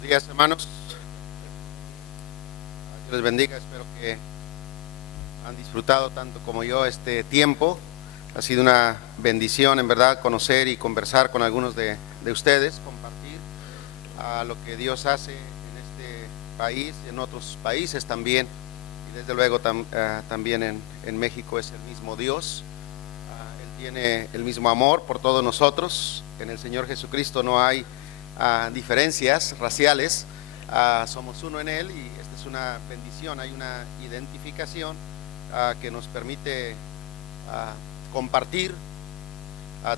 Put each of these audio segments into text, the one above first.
Buenos días, hermanos. Dios les bendiga. Espero que han disfrutado tanto como yo este tiempo. Ha sido una bendición, en verdad, conocer y conversar con algunos de ustedes, compartir lo que Dios hace en este país y en otros países también. Y desde luego también en México es el mismo Dios. Él tiene el mismo amor por todos nosotros. En el Señor Jesucristo no hay diferencias raciales. Somos uno en Él y esta es una bendición. Hay una identificación que nos permite compartir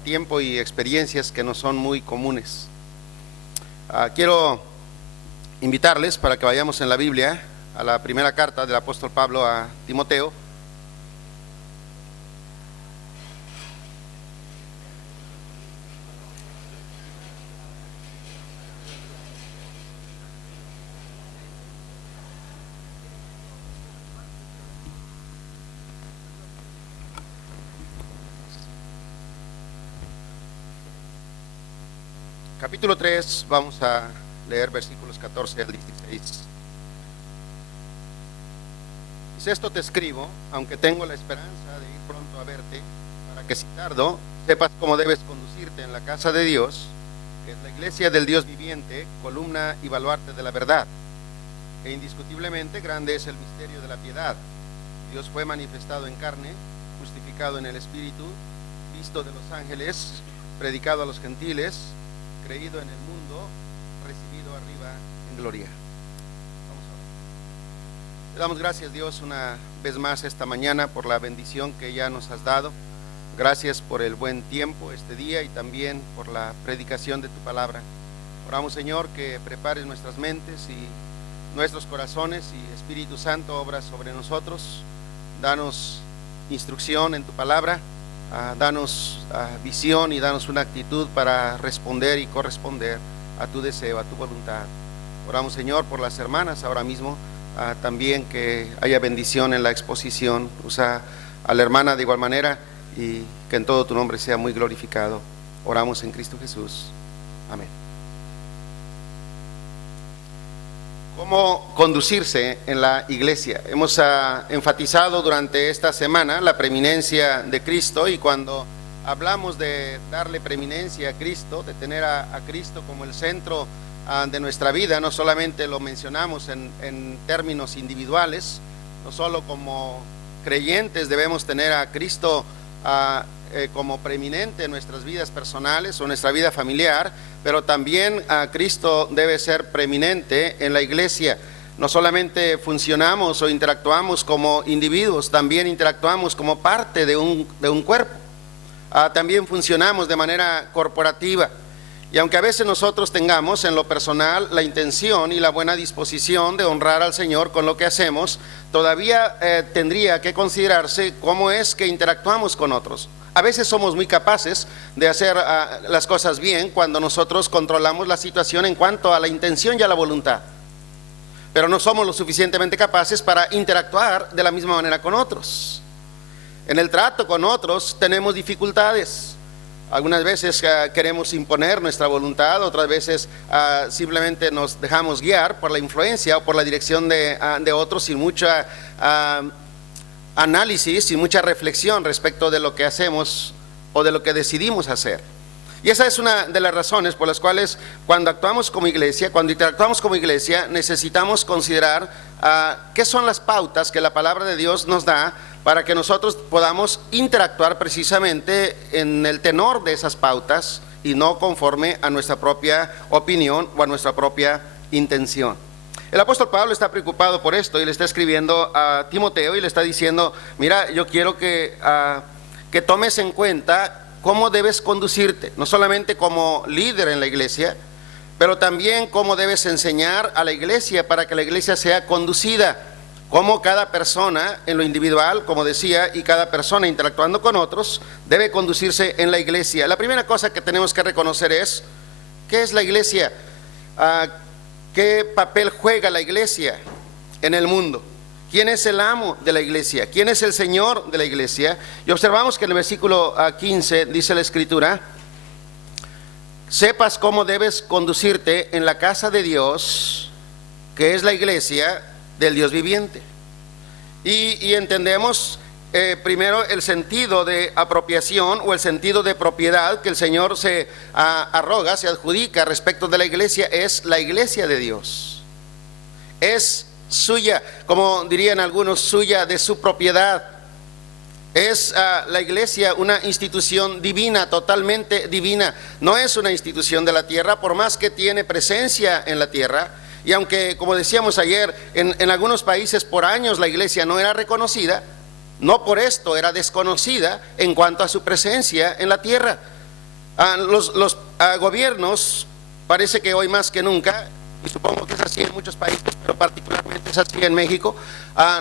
tiempo y experiencias que no son muy comunes. Quiero invitarles para que vayamos en la Biblia a la primera carta del apóstol Pablo a Timoteo. Capítulo 3, vamos a leer versículos 14 al 16. Dice: esto te escribo, aunque tengo la esperanza de ir pronto a verte, para que si tardo, sepas cómo debes conducirte en la casa de Dios, que es la iglesia del Dios viviente, columna y baluarte de la verdad. E indiscutiblemente grande es el misterio de la piedad. Dios fue manifestado en carne, justificado en el Espíritu, visto de los ángeles, predicado a los gentiles, creído en el mundo, recibido arriba en gloria. Vamos a ver. Le damos gracias, Dios, una vez más esta mañana por la bendición que ya nos has dado. Gracias por el buen tiempo este día y también por la predicación de tu palabra. Oramos, Señor, que prepares nuestras mentes y nuestros corazones, y Espíritu Santo obra sobre nosotros. Danos instrucción en tu palabra. Danos visión y danos una actitud para responder y corresponder a tu deseo, a tu voluntad. Oramos, Señor, por las hermanas ahora mismo, también que haya bendición en la exposición. Usa a la hermana de igual manera y que en todo tu nombre sea muy glorificado. Oramos en Cristo Jesús. Amén. ¿Cómo conducirse en la iglesia? Hemos enfatizado durante esta semana la preeminencia de Cristo, y cuando hablamos de darle preeminencia a Cristo, de tener a Cristo como el centro de nuestra vida, no solamente lo mencionamos en términos individuales, no solo como creyentes debemos tener a Cristo como preeminente en nuestras vidas personales o nuestra vida familiar, pero también a Cristo debe ser preeminente en la iglesia. No solamente funcionamos o interactuamos como individuos, también interactuamos como parte de un cuerpo. También funcionamos de manera corporativa. Y aunque a veces nosotros tengamos en lo personal la intención y la buena disposición de honrar al Señor con lo que hacemos, todavía tendría que considerarse cómo es que interactuamos con otros. A veces somos muy capaces de hacer las cosas bien cuando nosotros controlamos la situación en cuanto a la intención y a la voluntad, pero no somos lo suficientemente capaces para interactuar de la misma manera con otros. En el trato con otros tenemos dificultades. Algunas veces queremos imponer nuestra voluntad, otras veces simplemente nos dejamos guiar por la influencia o por la dirección de otros sin mucha análisis y mucha reflexión respecto de lo que hacemos o de lo que decidimos hacer. Y esa es una de las razones por las cuales cuando actuamos como iglesia, cuando interactuamos como iglesia, necesitamos considerar qué son las pautas que la palabra de Dios nos da para que nosotros podamos interactuar precisamente en el tenor de esas pautas y no conforme a nuestra propia opinión o a nuestra propia intención. El apóstol Pablo está preocupado por esto y le está escribiendo a Timoteo y le está diciendo: mira, yo quiero que tomes en cuenta cómo debes conducirte, no solamente como líder en la iglesia, pero también cómo debes enseñar a la iglesia para que la iglesia sea conducida, cómo cada persona en lo individual, como decía, y cada persona interactuando con otros, debe conducirse en la iglesia. La primera cosa que tenemos que reconocer es: ¿qué es la iglesia? ¿Qué papel juega la iglesia en el mundo? ¿Quién es el amo de la iglesia? ¿Quién es el Señor de la iglesia? Y observamos que en el versículo 15 dice la Escritura: sepas cómo debes conducirte en la casa de Dios, que es la iglesia del Dios viviente. Y entendemos primero el sentido de apropiación o el sentido de propiedad que el Señor se arroga, se adjudica respecto de la iglesia. Es la iglesia de Dios, es suya, como dirían algunos, suya, de su propiedad. Es la iglesia una institución divina, totalmente divina. No es una institución de la tierra, por más que tiene presencia en la tierra. Y aunque, como decíamos ayer, en algunos países por años la iglesia no era reconocida, no por esto era desconocida en cuanto a su presencia en la tierra. Los gobiernos, parece que hoy más que nunca, y supongo que es así en muchos países, pero particularmente es así en México,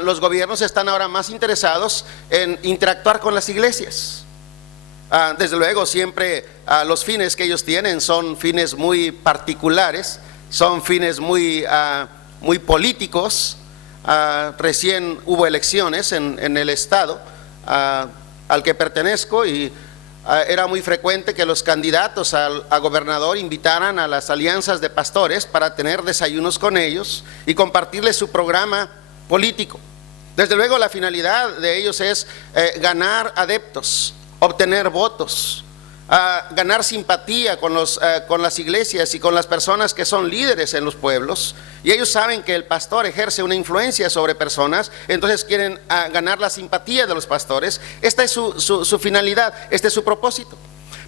los gobiernos están ahora más interesados en interactuar con las iglesias. Desde luego, siempre los fines que ellos tienen son fines muy particulares, son fines muy políticos. Recién hubo elecciones en el estado al que pertenezco, y era muy frecuente que los candidatos a gobernador invitaran a las alianzas de pastores para tener desayunos con ellos y compartirles su programa político. Desde luego, la finalidad de ellos es ganar adeptos, obtener votos, ganar simpatía con las iglesias y con las personas que son líderes en los pueblos. Y ellos saben que el pastor ejerce una influencia sobre personas, entonces quieren ganar la simpatía de los pastores. Esta es su finalidad, este es su propósito.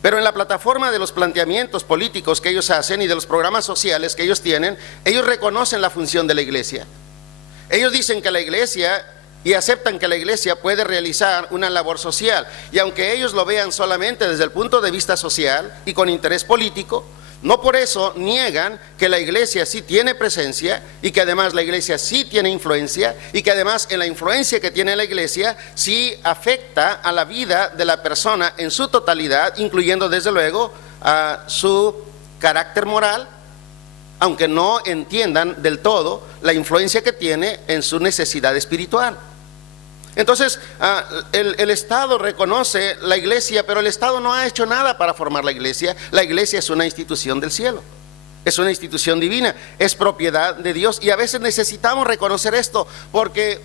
Pero en la plataforma de los planteamientos políticos que ellos hacen y de los programas sociales que ellos tienen, ellos reconocen la función de la iglesia. Ellos dicen que la iglesia, y aceptan que la iglesia puede realizar una labor social, y aunque ellos lo vean solamente desde el punto de vista social y con interés político, no por eso niegan que la iglesia sí tiene presencia, y que además la iglesia sí tiene influencia, y que además en la influencia que tiene la iglesia sí afecta a la vida de la persona en su totalidad, incluyendo desde luego a su carácter moral, aunque no entiendan del todo la influencia que tiene en su necesidad espiritual. Entonces, el Estado reconoce la iglesia, pero el Estado no ha hecho nada para formar la iglesia. La iglesia es una institución del cielo, es una institución divina, es propiedad de Dios, y a veces necesitamos reconocer esto porque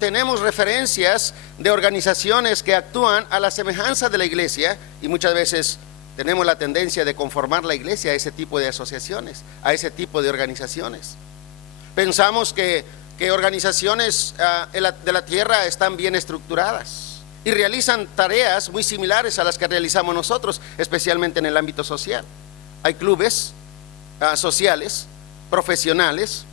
tenemos referencias de organizaciones que actúan a la semejanza de la iglesia, y muchas veces tenemos la tendencia de conformar la iglesia a ese tipo de asociaciones, a ese tipo de organizaciones. Pensamos que organizaciones de la tierra están bien estructuradas y realizan tareas muy similares a las que realizamos nosotros, especialmente en el ámbito social. Hay clubes sociales, profesionales,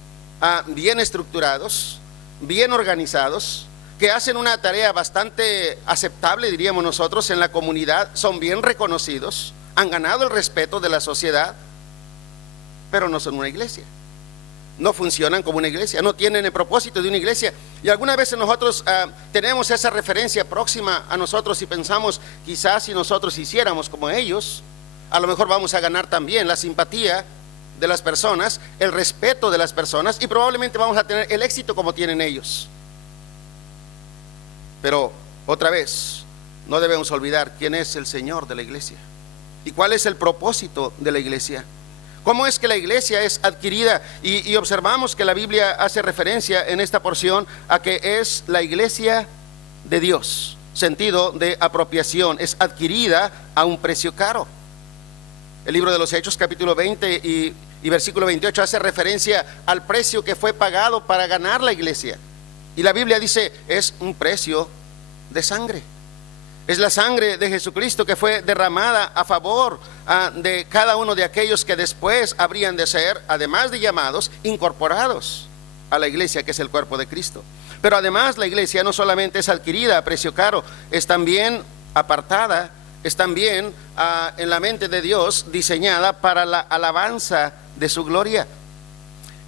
bien estructurados, bien organizados, que hacen una tarea bastante aceptable, diríamos nosotros, en la comunidad, son bien reconocidos, han ganado el respeto de la sociedad, pero no son una iglesia. No funcionan como una iglesia, no tienen el propósito de una iglesia. Y algunas veces nosotros tenemos esa referencia próxima a nosotros y pensamos, quizás si nosotros hiciéramos como ellos, a lo mejor vamos a ganar también la simpatía de las personas, el respeto de las personas, y probablemente vamos a tener el éxito como tienen ellos. Pero otra vez, no debemos olvidar quién es el Señor de la iglesia y cuál es el propósito de la iglesia. ¿Cómo es que la iglesia es adquirida? Y observamos que la Biblia hace referencia en esta porción a que es la iglesia de Dios, sentido de apropiación, es adquirida a un precio caro. El libro de los Hechos, capítulo 20 y versículo 28 hace referencia al precio que fue pagado para ganar la iglesia. Y la Biblia dice, es un precio de sangre. Es la sangre de Jesucristo que fue derramada a favor de cada uno de aquellos que después habrían de ser, además de llamados, incorporados a la iglesia, que es el cuerpo de Cristo. Pero además la iglesia no solamente es adquirida a precio caro, es también apartada, es también en la mente de Dios diseñada para la alabanza de su gloria.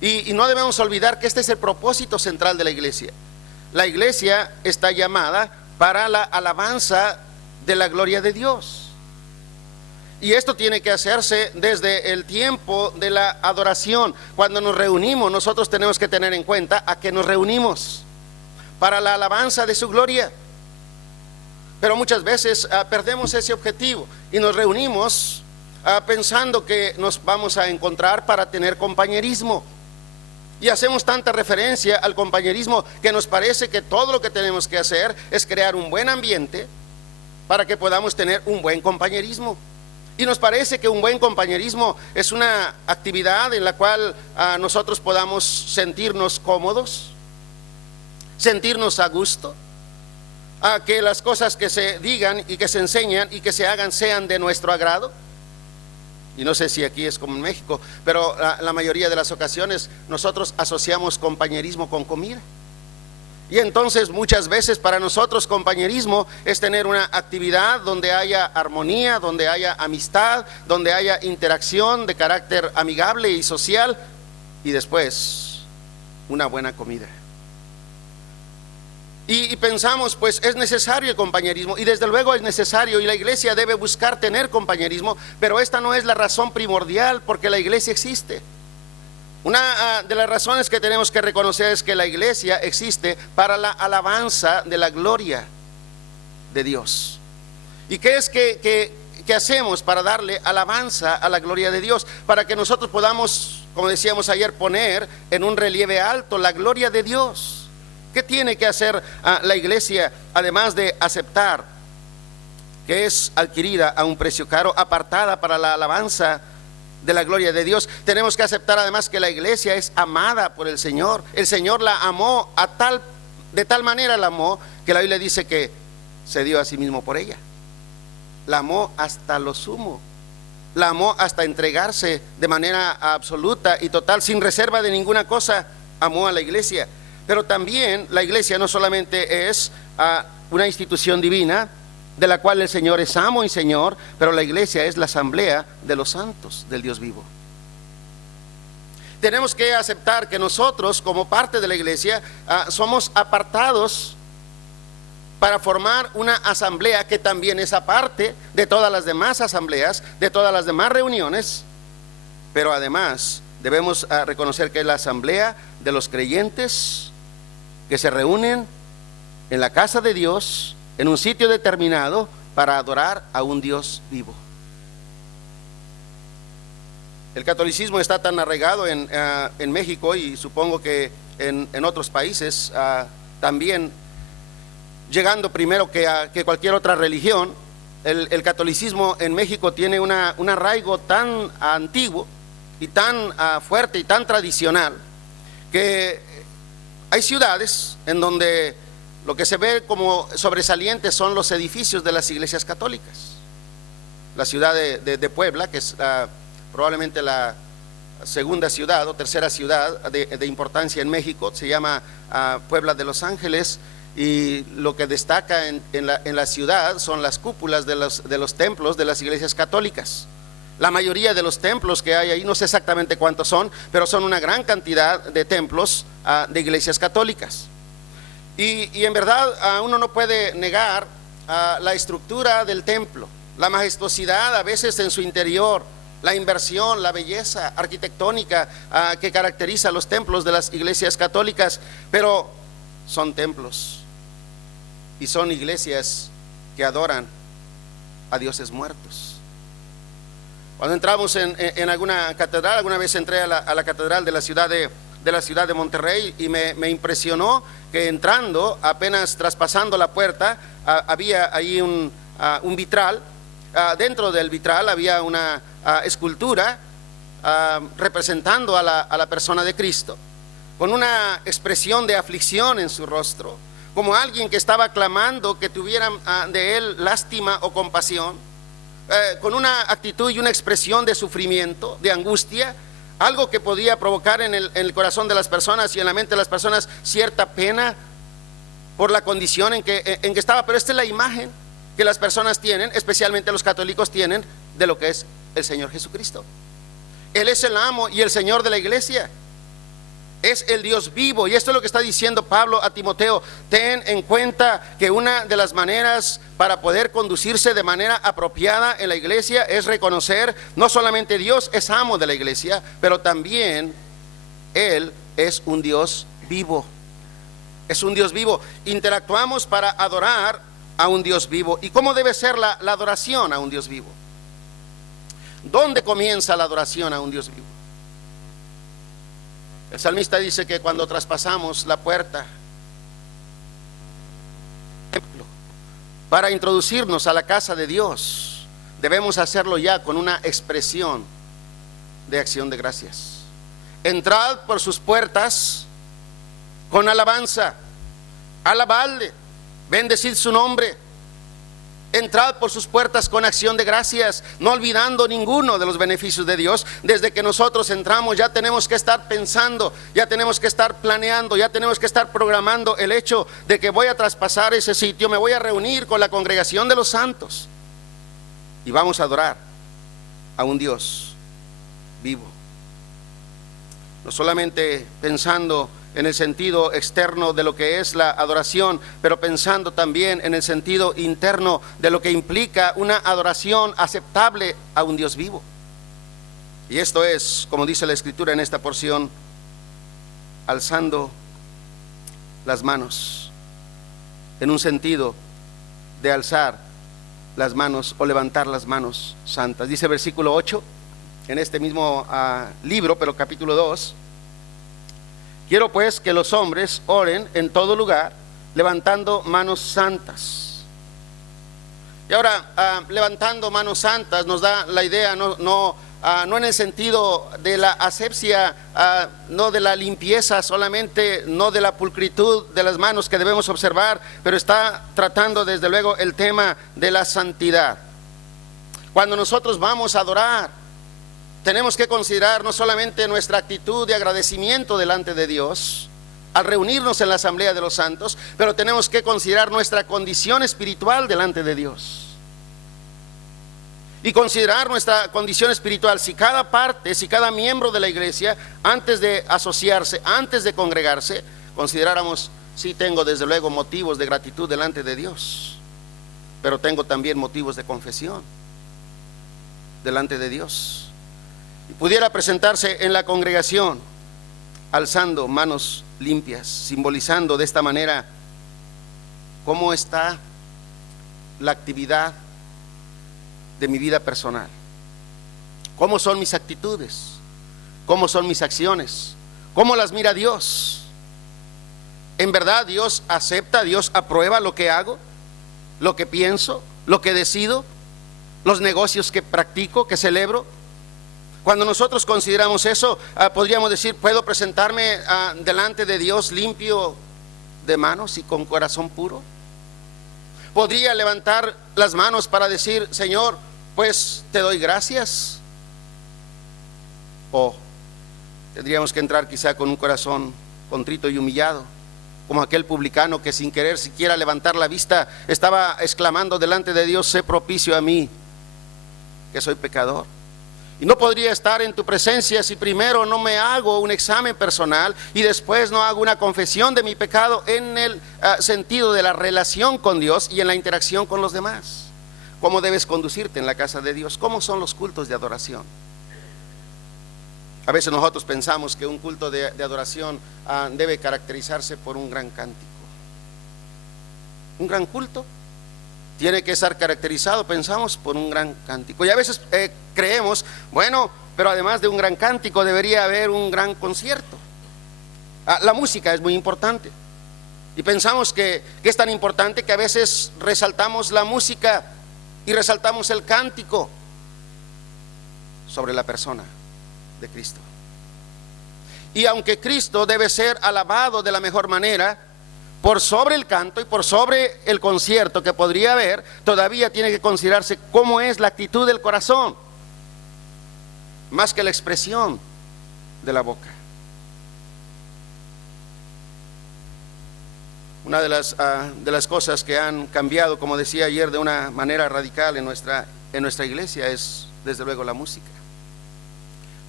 Y no debemos olvidar que este es el propósito central de la iglesia. La iglesia está llamada para la alabanza de la gloria de Dios. Y esto tiene que hacerse desde el tiempo de la adoración. Cuando nos reunimos, nosotros tenemos que tener en cuenta a que nos reunimos para la alabanza de su gloria. Pero muchas veces perdemos ese objetivo y nos reunimos pensando que nos vamos a encontrar para tener compañerismo. Y hacemos tanta referencia al compañerismo que nos parece que todo lo que tenemos que hacer es crear un buen ambiente para que podamos tener un buen compañerismo. Y nos parece que un buen compañerismo es una actividad en la cual nosotros podamos sentirnos cómodos, sentirnos a gusto, que las cosas que se digan y que se enseñan y que se hagan sean de nuestro agrado. Y no sé si aquí es como en México, pero la mayoría de las ocasiones nosotros asociamos compañerismo con comida. Y entonces muchas veces para nosotros compañerismo es tener una actividad donde haya armonía, donde haya amistad, donde haya interacción de carácter amigable y social, y después una buena comida. Y pensamos, pues es necesario el compañerismo, y desde luego es necesario, y la iglesia debe buscar tener compañerismo, pero esta no es la razón primordial porque la iglesia existe. Una de las razones que tenemos que reconocer es que la iglesia existe para la alabanza de la gloria de Dios. ¿Y qué es que hacemos para darle alabanza a la gloria de Dios? Para que nosotros podamos, como decíamos ayer, poner en un relieve alto la gloria de Dios. ¿Qué tiene que hacer la iglesia además de aceptar que es adquirida a un precio caro, apartada para la alabanza de la gloria de Dios? Tenemos que aceptar además que la iglesia es amada por el Señor. El Señor la amó de tal manera la amó que la Biblia dice que se dio a sí mismo por ella. La amó hasta lo sumo. La amó hasta entregarse de manera absoluta y total, sin reserva de ninguna cosa. Amó a la iglesia. Pero también la iglesia no solamente es una institución divina de la cual el Señor es amo y Señor, pero la iglesia es la asamblea de los santos del Dios vivo. Tenemos que aceptar que nosotros, como parte de la iglesia, somos apartados para formar una asamblea que también es aparte de todas las demás asambleas, de todas las demás reuniones, pero además debemos reconocer que es la asamblea de los creyentes que se reúnen en la casa de Dios, en un sitio determinado, para adorar a un Dios vivo. El catolicismo está tan arraigado en México, y supongo que en otros países también, llegando primero que cualquier otra religión. El catolicismo en México tiene un arraigo tan antiguo y tan fuerte y tan tradicional, que hay ciudades en donde lo que se ve como sobresaliente son los edificios de las iglesias católicas. La ciudad de Puebla, que es probablemente la segunda ciudad o tercera ciudad de importancia en México, se llama Puebla de Los Ángeles, y lo que destaca en la ciudad son las cúpulas de los templos de las iglesias católicas. La mayoría de los templos que hay ahí, no sé exactamente cuántos son, pero son una gran cantidad de templos de iglesias católicas. Y en verdad uno no puede negar la estructura del templo, la majestuosidad a veces en su interior, la inversión, la belleza arquitectónica que caracteriza los templos de las iglesias católicas, pero son templos y son iglesias que adoran a dioses muertos. Cuando entramos en alguna catedral, alguna vez entré a la catedral de la ciudad de Monterrey, y me impresionó que entrando, apenas traspasando la puerta, había ahí un vitral. Dentro del vitral había una escultura representando a la persona de Cristo, con una expresión de aflicción en su rostro, como alguien que estaba clamando que tuvieran de él lástima o compasión, con una actitud y una expresión de sufrimiento, de angustia, algo que podía provocar en el corazón de las personas y en la mente de las personas cierta pena por la condición en que estaba. Pero esta es la imagen que las personas tienen, especialmente los católicos tienen, de lo que es el Señor Jesucristo. Él es el amo y el Señor de la iglesia. Es el Dios vivo, y esto es lo que está diciendo Pablo a Timoteo. Ten en cuenta que una de las maneras para poder conducirse de manera apropiada en la iglesia es reconocer no solamente Dios es amo de la iglesia, pero también Él es un Dios vivo. Es un Dios vivo. Interactuamos para adorar a un Dios vivo. ¿Y cómo debe ser la adoración a un Dios vivo? ¿Dónde comienza la adoración a un Dios vivo? El salmista dice que cuando traspasamos la puerta para introducirnos a la casa de Dios, debemos hacerlo ya con una expresión de acción de gracias. Entrad por sus puertas con alabanza, alabadle, bendecid su nombre. Entrad por sus puertas con acción de gracias, no olvidando ninguno de los beneficios de Dios. Desde que nosotros entramos ya tenemos que estar pensando, ya tenemos que estar planeando, ya tenemos que estar programando el hecho de que voy a traspasar ese sitio, me voy a reunir con la congregación de los santos y vamos a adorar a un Dios vivo. No solamente pensando en el sentido externo de lo que es la adoración, pero pensando también en el sentido interno de lo que implica una adoración aceptable a un Dios vivo. Y esto es, como dice la Escritura en esta porción, alzando las manos, en un sentido de alzar las manos o levantar las manos santas. Dice versículo 8, en este mismo libro, pero capítulo 2: quiero pues que los hombres oren en todo lugar, levantando manos santas. Y ahora, levantando manos santas nos da la idea, no en el sentido de la asepsia, no de la limpieza solamente, no de la pulcritud de las manos que debemos observar, pero está tratando desde luego el tema de la santidad. Cuando nosotros vamos a adorar, tenemos que considerar no solamente nuestra actitud de agradecimiento delante de Dios al reunirnos en la asamblea de los santos, pero tenemos que considerar nuestra condición espiritual delante de Dios. Y considerar nuestra condición espiritual, si cada parte, si cada miembro de la iglesia, antes de asociarse, antes de congregarse, consideráramos: sí, tengo desde luego motivos de gratitud delante de Dios, pero tengo también motivos de confesión delante de Dios. Y pudiera presentarse en la congregación alzando manos limpias, simbolizando de esta manera cómo está la actividad de mi vida personal, cómo son mis actitudes, cómo son mis acciones, cómo las mira Dios. En verdad Dios acepta, Dios aprueba lo que hago, lo que pienso, lo que decido, los negocios que practico, que celebro. Cuando nosotros consideramos eso, podríamos decir: ¿puedo presentarme delante de Dios limpio de manos y con corazón puro? ¿Podría levantar las manos para decir: Señor, pues te doy gracias? O tendríamos que entrar quizá con un corazón contrito y humillado, como aquel publicano que sin querer siquiera levantar la vista estaba exclamando delante de Dios: sé propicio a mí, que soy pecador. Y no podría estar en tu presencia si primero no me hago un examen personal y después no hago una confesión de mi pecado en el sentido de la relación con Dios y en la interacción con los demás. ¿Cómo debes conducirte en la casa de Dios? ¿Cómo son los cultos de adoración? A veces nosotros pensamos que un culto de adoración debe caracterizarse por un gran cántico. Un gran culto tiene que estar caracterizado, pensamos, por un gran cántico. Y a veces creemos, bueno, pero además de un gran cántico debería haber un gran concierto. La música es muy importante. Y pensamos que es tan importante que a veces resaltamos la música y resaltamos el cántico sobre la persona de Cristo. Y aunque Cristo debe ser alabado de la mejor manera, por sobre el canto y por sobre el concierto que podría haber, todavía tiene que considerarse cómo es la actitud del corazón, más que la expresión de la boca. Una de las cosas que han cambiado, como decía ayer, de una manera radical en nuestra iglesia es desde luego la música.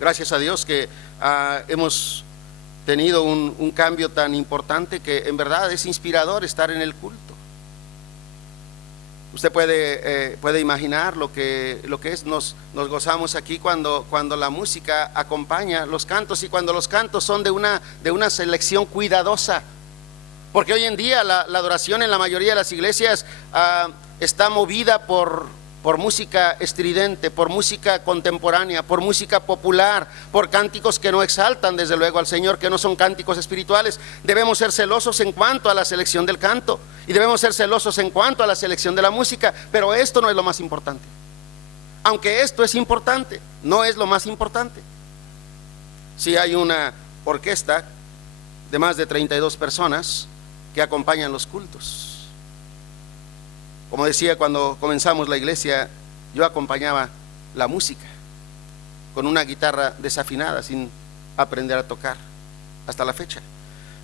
Gracias a Dios que hemos tenido un cambio tan importante que en verdad es inspirador estar en el culto. Usted puede imaginar lo que es, nos gozamos aquí cuando la música acompaña los cantos y cuando los cantos son de una selección cuidadosa. Porque hoy en día la adoración en la mayoría de las iglesias está movida por por música estridente, por música contemporánea, por música popular, por cánticos que no exaltan desde luego al Señor, que no son cánticos espirituales. Debemos ser celosos en cuanto a la selección del canto y debemos ser celosos en cuanto a la selección de la música, pero esto no es lo más importante. Aunque esto es importante, no es lo más importante. Si hay una orquesta de más de 32 personas que acompañan los cultos. Como decía, cuando comenzamos la iglesia, yo acompañaba la música con una guitarra desafinada sin aprender a tocar hasta la fecha.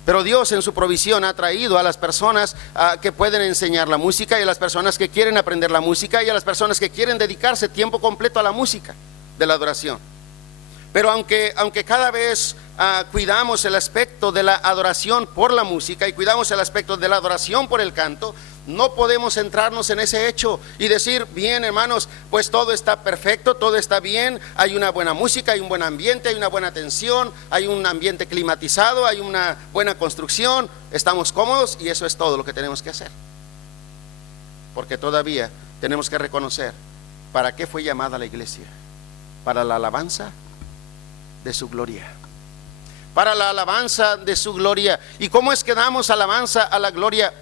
Pero Dios en su provisión ha traído a las personas que pueden enseñar la música, y a las personas que quieren aprender la música, y a las personas que quieren dedicarse tiempo completo a la música de la adoración. Pero aunque cada vez cuidamos el aspecto de la adoración por la música y cuidamos el aspecto de la adoración por el canto, no podemos centrarnos en ese hecho y decir, bien hermanos, pues todo está perfecto, todo está bien, hay una buena música, hay un buen ambiente, hay una buena atención, hay un ambiente climatizado, hay una buena construcción, estamos cómodos y eso es todo lo que tenemos que hacer. Porque todavía tenemos que reconocer para qué fue llamada la iglesia: para la alabanza de su gloria, para la alabanza de su gloria. ¿Y cómo es que damos alabanza a la gloria?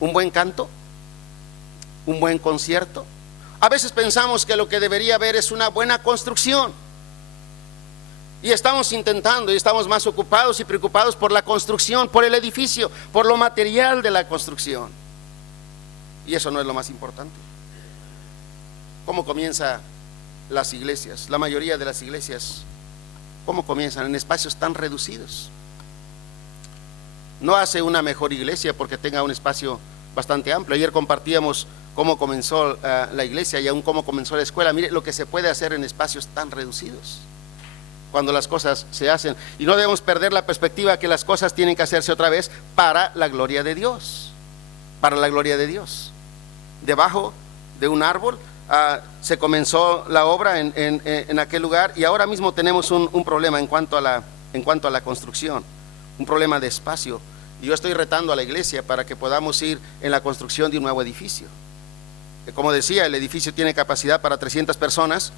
Un buen canto, un buen concierto. A veces pensamos que lo que debería haber es una buena construcción, y estamos intentando y estamos más ocupados y preocupados por la construcción, por el edificio, por lo material de la construcción, y eso no es lo más importante. ¿Cómo comienzan las iglesias? La mayoría de las iglesias, ¿cómo comienzan? En espacios tan reducidos. No hace una mejor iglesia porque tenga un espacio bastante amplio. Ayer compartíamos cómo comenzó la iglesia y aún cómo comenzó la escuela. Mire lo que se puede hacer en espacios tan reducidos cuando las cosas se hacen. Y no debemos perder la perspectiva que las cosas tienen que hacerse otra vez para la gloria de Dios. Para la gloria de Dios. Debajo de un árbol se comenzó la obra en aquel lugar, y ahora mismo tenemos un problema en cuanto a la construcción, un problema de espacio. Y yo estoy retando a la iglesia para que podamos ir en la construcción de un nuevo edificio. Como decía, el edificio tiene capacidad para 300 personas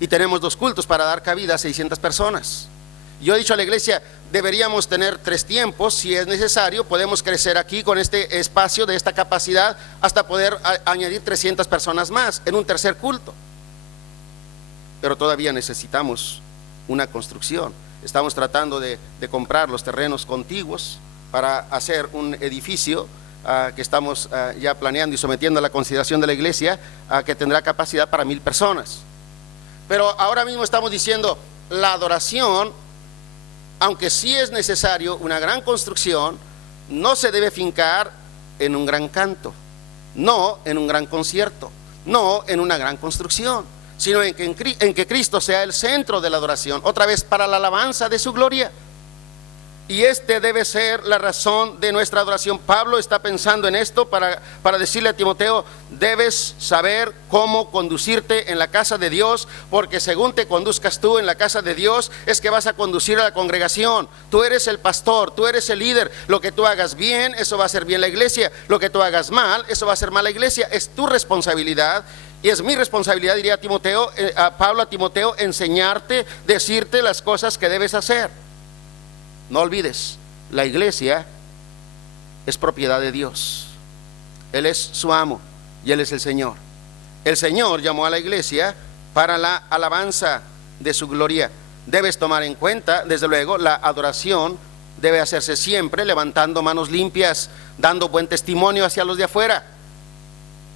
y tenemos 2 cultos para dar cabida a 600 personas. Yo he dicho a la iglesia, deberíamos tener 3 tiempos, si es necesario, podemos crecer aquí con este espacio de esta capacidad hasta poder añadir 300 personas más en un tercer culto. Pero todavía necesitamos una construcción. Estamos tratando de comprar los terrenos contiguos para hacer un edificio que estamos ya planeando y sometiendo a la consideración de la iglesia, que tendrá capacidad para 1000 personas. Pero ahora mismo estamos diciendo, la adoración, aunque sí es necesario una gran construcción, no se debe fincar en un gran canto, no en un gran concierto, no en una gran construcción, sino en que Cristo sea el centro de la adoración, otra vez para la alabanza de su gloria. Y este debe ser la razón de nuestra adoración. Pablo está pensando en esto para decirle a Timoteo, debes saber cómo conducirte en la casa de Dios, porque según te conduzcas tú en la casa de Dios, es que vas a conducir a la congregación. Tú eres el pastor, tú eres el líder. Lo que tú hagas bien, eso va a ser bien la iglesia. Lo que tú hagas mal, eso va a ser mal la iglesia. Es tu responsabilidad. Y es mi responsabilidad, diría Pablo a Timoteo, enseñarte, decirte las cosas que debes hacer. No olvides, la iglesia es propiedad de Dios. Él es su amo y Él es el Señor. El Señor llamó a la iglesia para la alabanza de su gloria. Debes tomar en cuenta, desde luego, la adoración debe hacerse siempre levantando manos limpias, dando buen testimonio hacia los de afuera.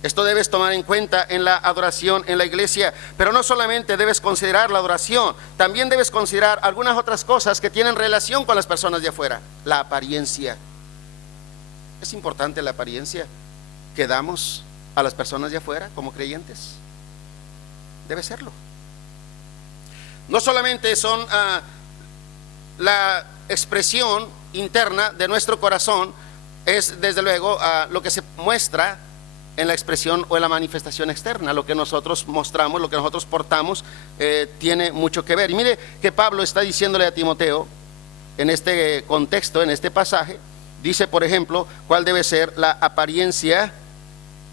Esto debes tomar en cuenta en la adoración en la iglesia. Pero no solamente debes considerar la adoración, también debes considerar algunas otras cosas que tienen relación con las personas de afuera. La apariencia. ¿Es importante la apariencia que damos a las personas de afuera como creyentes? Debe serlo. No solamente son la expresión interna de nuestro corazón, es desde luego lo que se muestra en la expresión o en la manifestación externa. Lo que nosotros mostramos, lo que nosotros portamos, tiene mucho que ver. Y mire que Pablo está diciéndole a Timoteo en este contexto, en este pasaje, dice por ejemplo cuál debe ser la apariencia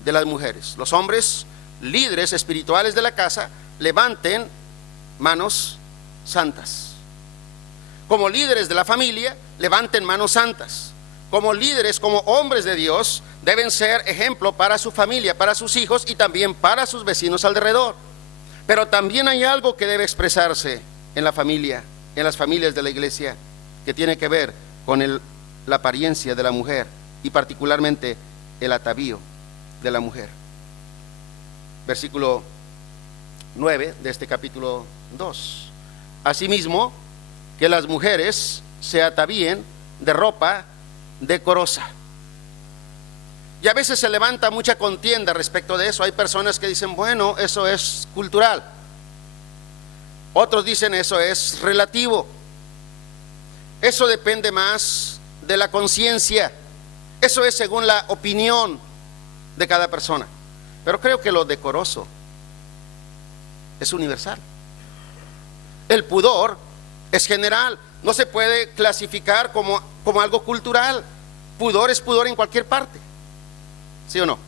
de las mujeres. Los hombres líderes espirituales de la casa, levanten manos santas. Como líderes de la familia, levanten manos santas. Como líderes, como hombres de Dios, deben ser ejemplo para su familia, para sus hijos y también para sus vecinos alrededor. Pero también hay algo que debe expresarse en la familia, en las familias de la iglesia, que tiene que ver con la apariencia de la mujer y particularmente el atavío de la mujer. Versículo 9 de este capítulo 2. Asimismo, que las mujeres se atavíen de ropa decorosa. Y a veces se levanta mucha contienda respecto de eso. Hay personas que dicen, bueno, eso es cultural. Otros dicen, eso es relativo. Eso depende más de la conciencia. Eso es según la opinión de cada persona. Pero creo que lo decoroso es universal. El pudor es general. No se puede clasificar como algo cultural. Pudor es pudor en cualquier parte. ¿Sí o no?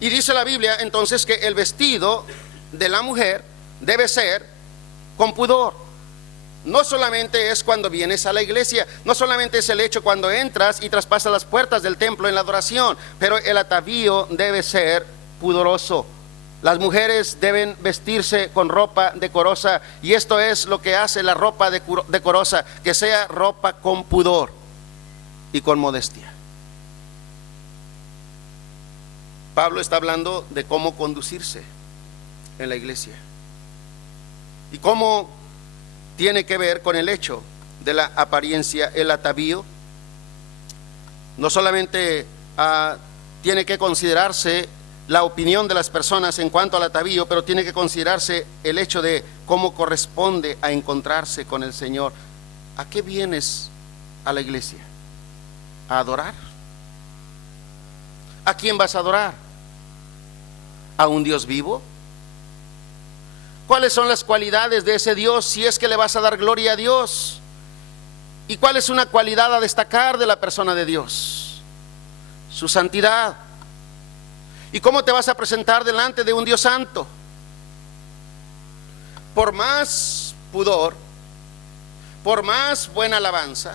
Y dice la Biblia entonces que el vestido de la mujer debe ser con pudor. No solamente es cuando vienes a la iglesia, no solamente es el hecho cuando entras y traspasas las puertas del templo en la adoración, pero el atavío debe ser pudoroso. Las mujeres deben vestirse con ropa decorosa, y esto es lo que hace la ropa decorosa, que sea ropa con pudor y con modestia. Pablo está hablando de cómo conducirse en la iglesia y cómo tiene que ver con el hecho de la apariencia. El atavío no solamente tiene que considerarse la opinión de las personas en cuanto al atavío, pero tiene que considerarse el hecho de cómo corresponde a encontrarse con el Señor. ¿A qué vienes a la iglesia? ¿A adorar? ¿A quién vas a adorar? ¿A un Dios vivo? ¿Cuáles son las cualidades de ese Dios si es que le vas a dar gloria a Dios? ¿Y cuál es una cualidad a destacar de la persona de Dios? Su santidad. ¿Y cómo te vas a presentar delante de un Dios santo? Por más pudor, por más buena alabanza,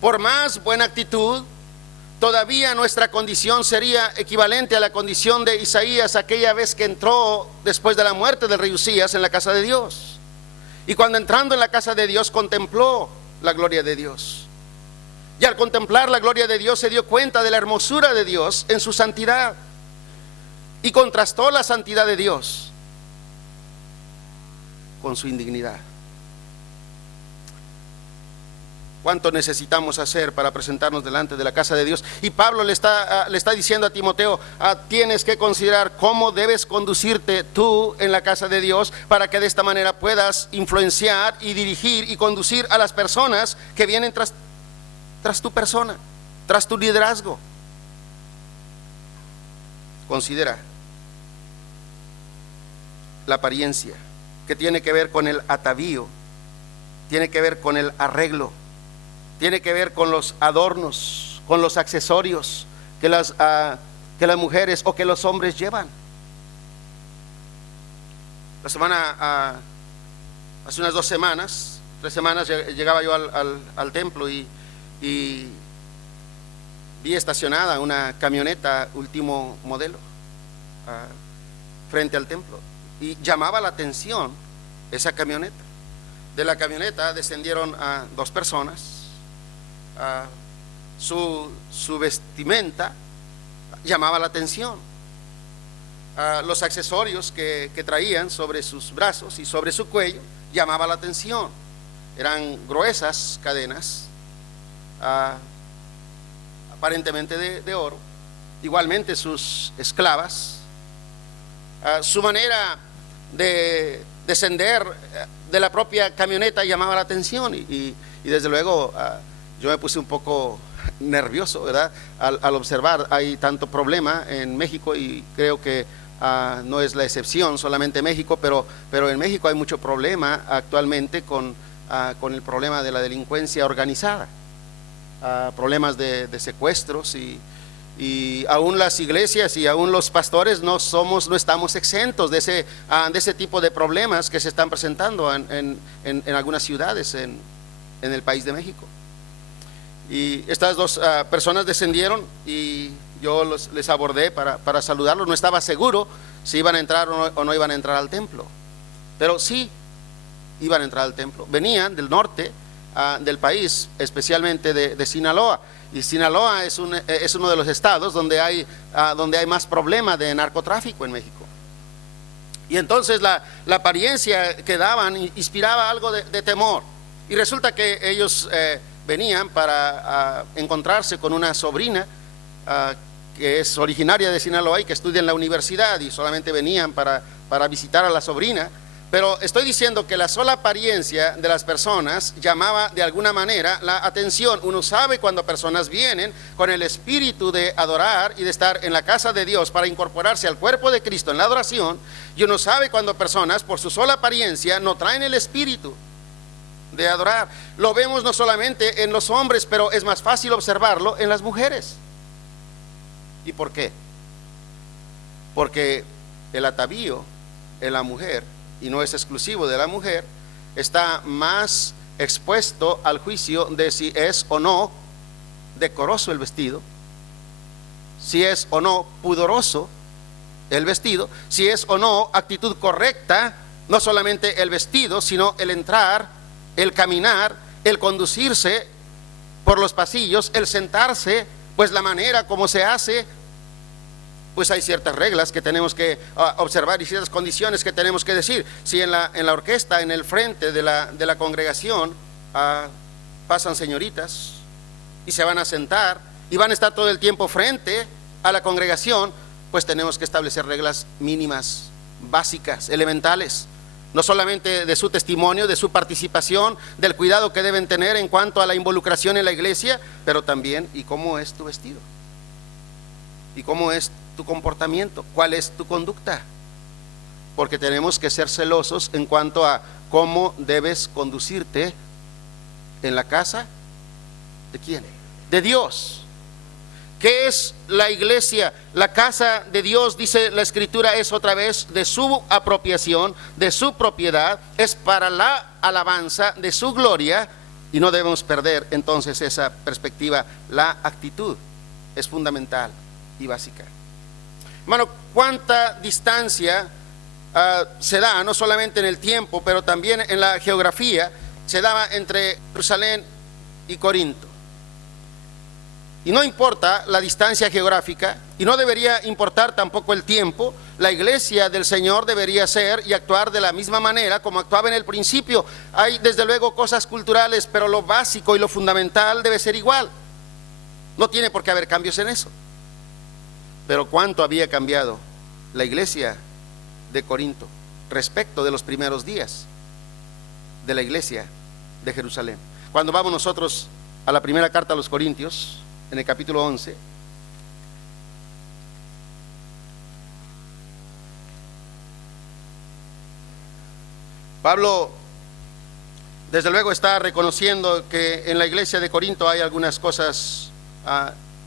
por más buena actitud, todavía nuestra condición sería equivalente a la condición de Isaías aquella vez que entró después de la muerte del rey Usías en la casa de Dios. Y cuando entrando en la casa de Dios contempló la gloria de Dios. Y al contemplar la gloria de Dios se dio cuenta de la hermosura de Dios en su santidad. Y contrastó la santidad de Dios con su indignidad. ¿Cuánto necesitamos hacer para presentarnos delante de la casa de Dios? Y Pablo le está diciendo a Timoteo, tienes que considerar cómo debes conducirte tú en la casa de Dios, para que de esta manera puedas influenciar y dirigir y conducir a las personas que vienen tras tu persona, tras tu liderazgo. Considera la apariencia, que tiene que ver con el atavío, tiene que ver con el arreglo, tiene que ver con los adornos, con los accesorios que las mujeres o que los hombres llevan. Hace unas 3 semanas llegaba yo al templo y vi estacionada una camioneta último modelo frente al templo, y llamaba la atención esa camioneta. De la camioneta descendieron a 2 personas. Su vestimenta llamaba la atención. Los accesorios que traían sobre sus brazos y sobre su cuello llamaba la atención. Eran gruesas cadenas, aparentemente de oro. Igualmente sus esclavas. Su manera de descender de la propia camioneta llamaba la atención, y desde luego yo me puse un poco nervioso, ¿verdad? Al observar. Hay tanto problema en México, y creo que no es la excepción solamente México, pero en México hay mucho problema actualmente con el problema de la delincuencia organizada, problemas de secuestros Y aún las iglesias y aún los pastores no estamos exentos de ese tipo de problemas que se están presentando en algunas ciudades en el país de México. Y estas dos personas descendieron y yo les abordé para saludarlos. No estaba seguro si iban a entrar o no iban a entrar al templo, pero sí iban a entrar al templo. Venían del norte del país, especialmente de Sinaloa. Y Sinaloa es uno de los estados donde hay más problema de narcotráfico en México. Y entonces la apariencia que daban inspiraba algo de temor. Y resulta que ellos venían para encontrarse con una sobrina que es originaria de Sinaloa y que estudia en la universidad, y solamente venían para visitar a la sobrina. Pero estoy diciendo que la sola apariencia de las personas llamaba de alguna manera la atención. Uno sabe cuando personas vienen con el espíritu de adorar y de estar en la casa de Dios para incorporarse al cuerpo de Cristo en la adoración, y uno sabe cuando personas por su sola apariencia no traen el espíritu de adorar. Lo vemos no solamente en los hombres, pero es más fácil observarlo en las mujeres. ¿Y por qué? Porque el atavío en la mujer, y no es exclusivo de la mujer, está más expuesto al juicio de si es o no decoroso el vestido, si es o no pudoroso el vestido, si es o no actitud correcta, no solamente el vestido, sino el entrar, el caminar, el conducirse por los pasillos, el sentarse, pues la manera como se hace. Pues hay ciertas reglas que tenemos que observar y ciertas condiciones que tenemos que decir. Si en la orquesta, en el frente de la congregación, pasan señoritas y se van a sentar y van a estar todo el tiempo frente a la congregación, pues tenemos que establecer reglas mínimas, básicas, elementales. No solamente de su testimonio, de su participación, del cuidado que deben tener en cuanto a la involucración en la iglesia, pero también, ¿y cómo es tu vestido? ¿Y cómo es tu comportamiento? ¿Cuál es tu conducta? Porque tenemos que ser celosos en cuanto a cómo debes conducirte en la casa. ¿De quién? De Dios. ¿Qué es la iglesia? La casa de Dios, dice la Escritura, es otra vez de su apropiación, de su propiedad, es para la alabanza de su gloria, y no debemos perder entonces esa perspectiva. La actitud es fundamental y básica. Hermano, cuánta distancia se da, no solamente en el tiempo, pero también en la geografía, se daba entre Jerusalén y Corinto. Y no importa la distancia geográfica, y no debería importar tampoco el tiempo. La iglesia del Señor debería ser y actuar de la misma manera como actuaba en el principio. Hay desde luego cosas culturales, pero lo básico y lo fundamental debe ser igual. No tiene por qué haber cambios en eso. Pero cuánto había cambiado la iglesia de Corinto respecto de los primeros días de la iglesia de Jerusalén. Cuando vamos nosotros a la primera carta a los Corintios, en el capítulo 11, Pablo desde luego está reconociendo que en la iglesia de Corinto hay algunas cosas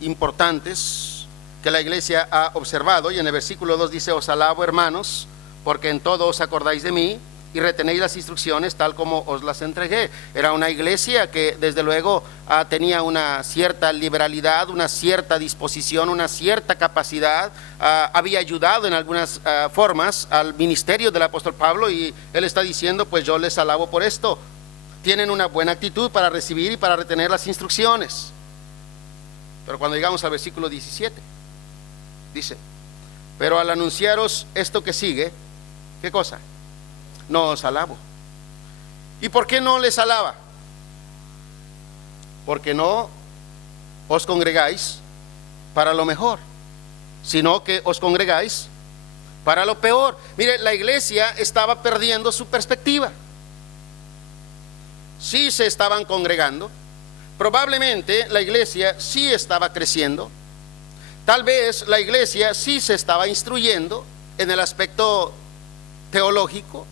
importantes que la iglesia ha observado, y en el versículo 2 dice: os alabo, hermanos, porque en todo os acordáis de mí y retenéis las instrucciones tal como os las entregué. Era una iglesia que desde luego tenía una cierta liberalidad, una cierta disposición, una cierta capacidad, había ayudado en algunas formas al ministerio del apóstol Pablo, y él está diciendo: pues yo les alabo por esto. Tienen una buena actitud para recibir y para retener las instrucciones. Pero cuando llegamos al versículo 17, dice: pero al anunciaros esto que sigue, ¿qué cosa? No os alabo. ¿Y por qué no les alaba? Porque no os congregáis para lo mejor, sino que os congregáis para lo peor. Mire, la iglesia estaba perdiendo su perspectiva. Sí se estaban congregando, probablemente la iglesia sí estaba creciendo, tal vez la iglesia sí se estaba instruyendo en el aspecto teológico.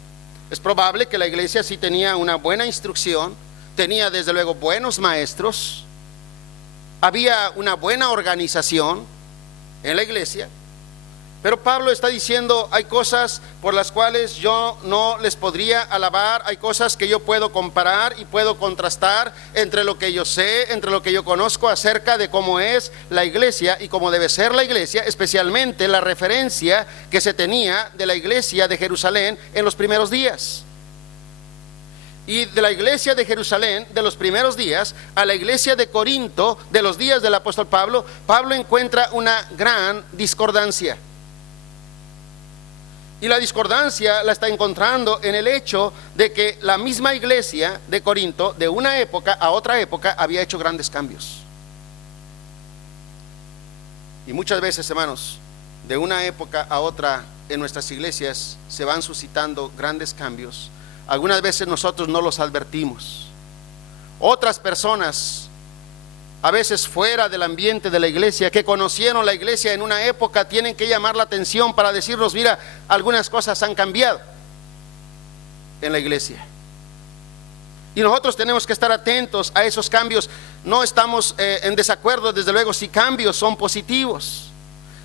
Es probable que la iglesia sí tenía una buena instrucción, tenía desde luego buenos maestros, había una buena organización, en la iglesia. Pero Pablo está diciendo, hay cosas por las cuales yo no les podría alabar, hay cosas que yo puedo comparar y puedo contrastar entre lo que yo sé, entre lo que yo conozco acerca de cómo es la iglesia y cómo debe ser la iglesia, especialmente la referencia que se tenía de la iglesia de Jerusalén en los primeros días. Y de la iglesia de Jerusalén de los primeros días a la iglesia de Corinto de los días del apóstol Pablo, Pablo encuentra una gran discordancia. Y la discordancia la está encontrando en el hecho de que la misma iglesia de Corinto, de una época a otra época, había hecho grandes cambios. Y muchas veces, hermanos, de una época a otra en nuestras iglesias se van suscitando grandes cambios. Algunas veces nosotros no los advertimos. Otras personas, a veces fuera del ambiente de la iglesia, que conocieron la iglesia en una época, tienen que llamar la atención para decirnos, mira, algunas cosas han cambiado en la iglesia. Y nosotros tenemos que estar atentos a esos cambios. No estamos en desacuerdo, desde luego, si cambios son positivos,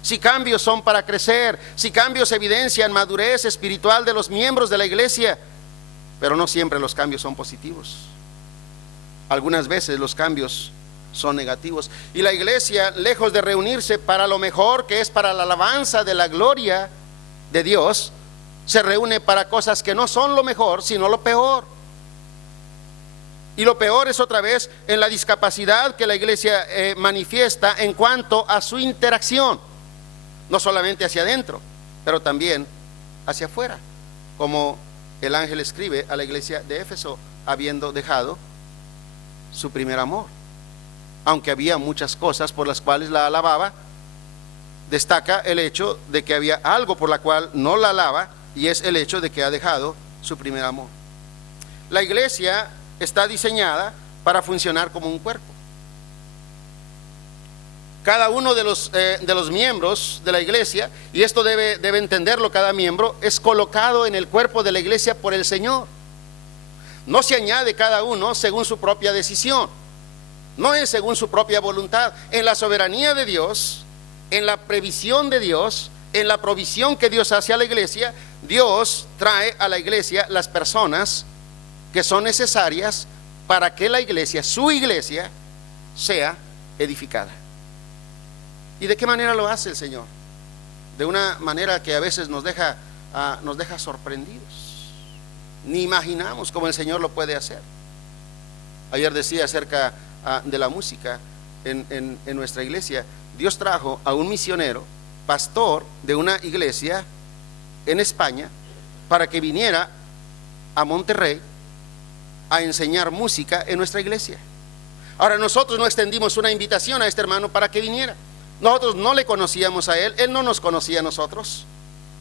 si cambios son para crecer, si cambios evidencian madurez espiritual de los miembros de la iglesia. Pero no siempre los cambios son positivos. Algunas veces los cambios son negativos. Y la iglesia, lejos de reunirse para lo mejor, que es para la alabanza de la gloria de Dios, se reúne para cosas que no son lo mejor, sino lo peor. Y lo peor es otra vez en la discapacidad que la iglesia manifiesta en cuanto a su interacción, no solamente hacia adentro, pero también hacia afuera, como el ángel escribe a la iglesia de Éfeso, habiendo dejado su primer amor. Aunque había muchas cosas por las cuales la alababa, destaca el hecho de que había algo por la cual no la alaba, y es el hecho de que ha dejado su primer amor. La iglesia está diseñada para funcionar como un cuerpo. Cada uno de los miembros de la iglesia, y esto debe entenderlo cada miembro, es colocado en el cuerpo de la iglesia por el Señor. No se añade cada uno según su propia decisión, no es según su propia voluntad. En la soberanía de Dios, en la previsión de Dios, en la provisión que Dios hace a la iglesia, Dios trae a la iglesia las personas que son necesarias para que la iglesia, su iglesia, sea edificada. ¿Y de qué manera lo hace el Señor? De una manera que a veces nos deja sorprendidos. Ni imaginamos cómo el Señor lo puede hacer. Ayer decía acerca de la música en nuestra iglesia. Dios trajo a un misionero, pastor de una iglesia en España, para que viniera a Monterrey a enseñar música en nuestra iglesia. Ahora, nosotros no extendimos una invitación a este hermano para que viniera. Nosotros no le conocíamos a él, él no nos conocía a nosotros,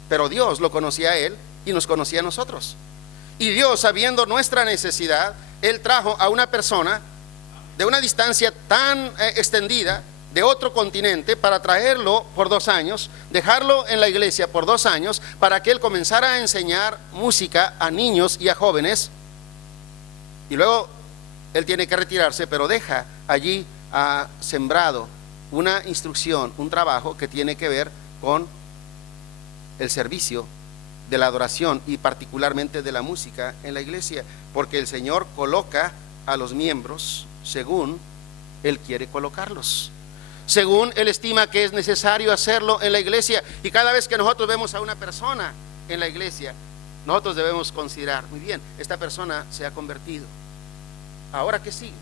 pero Dios lo conocía a él y nos conocía a nosotros. Y Dios, sabiendo nuestra necesidad, él trajo a una persona de una distancia tan extendida, de otro continente, para traerlo por 2 años, dejarlo en la iglesia por 2 años, para que él comenzara a enseñar música a niños y a jóvenes. Y luego él tiene que retirarse, pero deja allí sembrado una instrucción, un trabajo que tiene que ver con el servicio de la adoración y particularmente de la música en la iglesia, porque el Señor coloca a los miembros según Él quiere colocarlos, según Él estima que es necesario hacerlo en la iglesia. Y cada vez que nosotros vemos a una persona en la iglesia, nosotros debemos considerar, muy bien, esta persona se ha convertido, ahora que sigue,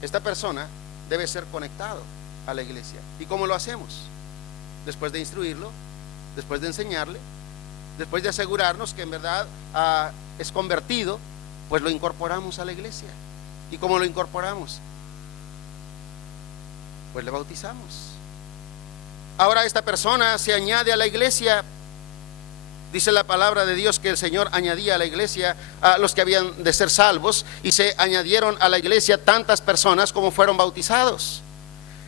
esta persona debe ser conectado a la iglesia. ¿Y cómo lo hacemos? Después de instruirlo, después de enseñarle, después de asegurarnos que en verdad es convertido, pues lo incorporamos a la iglesia. ¿Y cómo lo incorporamos? Pues le bautizamos. Ahora esta persona se añade a la iglesia. Dice la palabra de Dios que el Señor añadía a la iglesia a los que habían de ser salvos, y se añadieron a la iglesia tantas personas como fueron bautizados.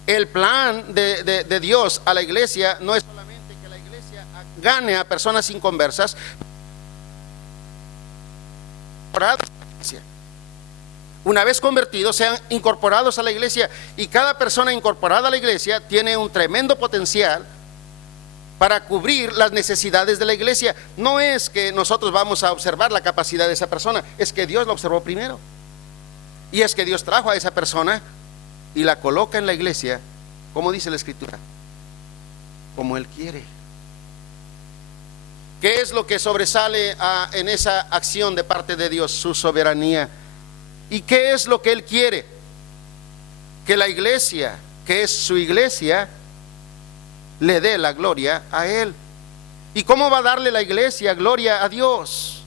El plan de Dios a la iglesia no es solamente que la iglesia gane a personas inconversas, una vez convertidos sean incorporados a la iglesia, y cada persona incorporada a la iglesia tiene un tremendo potencial para cubrir las necesidades de la iglesia. No es que nosotros vamos a observar la capacidad de esa persona, es que Dios la observó primero. Y es que Dios trajo a esa persona y la coloca en la iglesia, como dice la Escritura, como Él quiere. ¿Qué es lo que sobresale en esa acción de parte de Dios? Su soberanía. ¿Y qué es lo que Él quiere? Que la iglesia, que es su iglesia, le dé la gloria a Él. ¿Y cómo va a darle la iglesia gloria a Dios?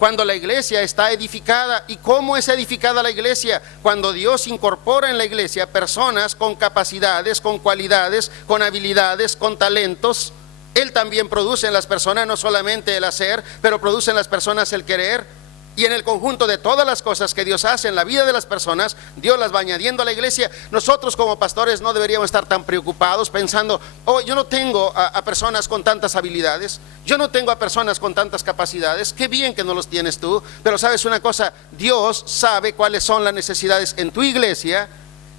Cuando la iglesia está edificada. ¿Y cómo es edificada la iglesia? Cuando Dios incorpora en la iglesia personas con capacidades, con cualidades, con habilidades, con talentos. Él también produce en las personas no solamente el hacer, pero produce en las personas el querer. Y en el conjunto de todas las cosas que Dios hace en la vida de las personas, Dios las va añadiendo a la iglesia. Nosotros como pastores no deberíamos estar tan preocupados pensando, oh, yo no tengo a personas con tantas habilidades, yo no tengo a personas con tantas capacidades. Qué bien que no los tienes tú, pero sabes una cosa, Dios sabe cuáles son las necesidades en tu iglesia,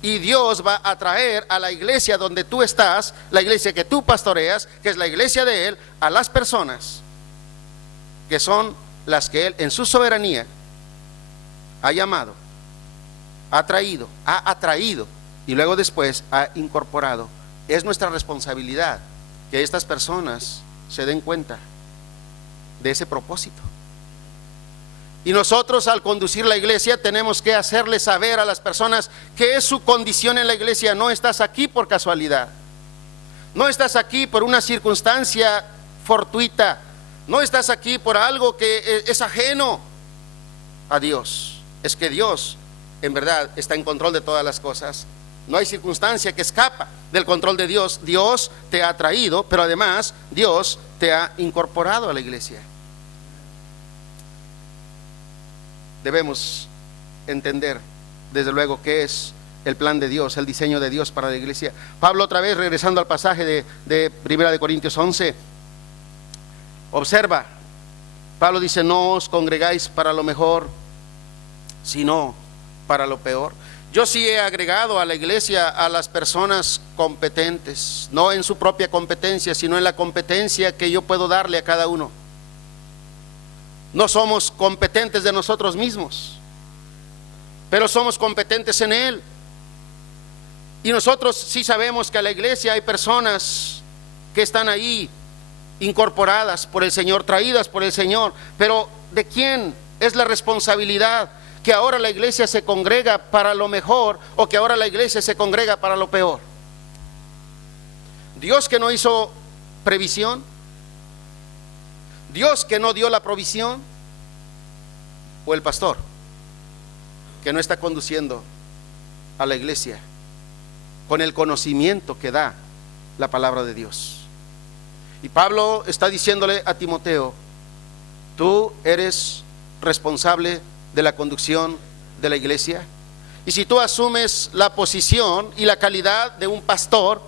y Dios va a traer a la iglesia donde tú estás, la iglesia que tú pastoreas, que es la iglesia de Él, a las personas que son las que Él en su soberanía ha llamado, ha atraído y luego después ha incorporado. Es nuestra responsabilidad que estas personas se den cuenta de ese propósito. Y nosotros, al conducir la iglesia, tenemos que hacerle saber a las personas que es su condición en la iglesia. No estás aquí por casualidad, no estás aquí por una circunstancia fortuita, no estás aquí por algo que es ajeno a Dios. Es que Dios en verdad está en control de todas las cosas. No hay circunstancia que escapa del control de Dios. Dios te ha traído, pero además Dios te ha incorporado a la iglesia. Debemos entender desde luego qué es el plan de Dios, el diseño de Dios para la iglesia. Pablo, otra vez regresando al pasaje de 1 Corintios 11, observa, Pablo dice, no os congregáis para lo mejor, sino para lo peor. Yo sí he agregado a la iglesia a las personas competentes, no en su propia competencia, sino en la competencia que yo puedo darle a cada uno. No somos competentes de nosotros mismos, pero somos competentes en Él. Y nosotros sí sabemos que a la iglesia hay personas que están ahí incorporadas por el Señor, traídas por el Señor, pero ¿de quién es la responsabilidad? Que ahora la iglesia se congrega para lo mejor o que ahora la iglesia se congrega para lo peor. Dios que no hizo previsión, Dios que no dio la provisión, o el pastor que no está conduciendo a la iglesia con el conocimiento que da la palabra de Dios. Y Pablo está diciéndole a Timoteo, tú eres responsable de la conducción de la iglesia. Y si tú asumes la posición y la calidad de un pastor,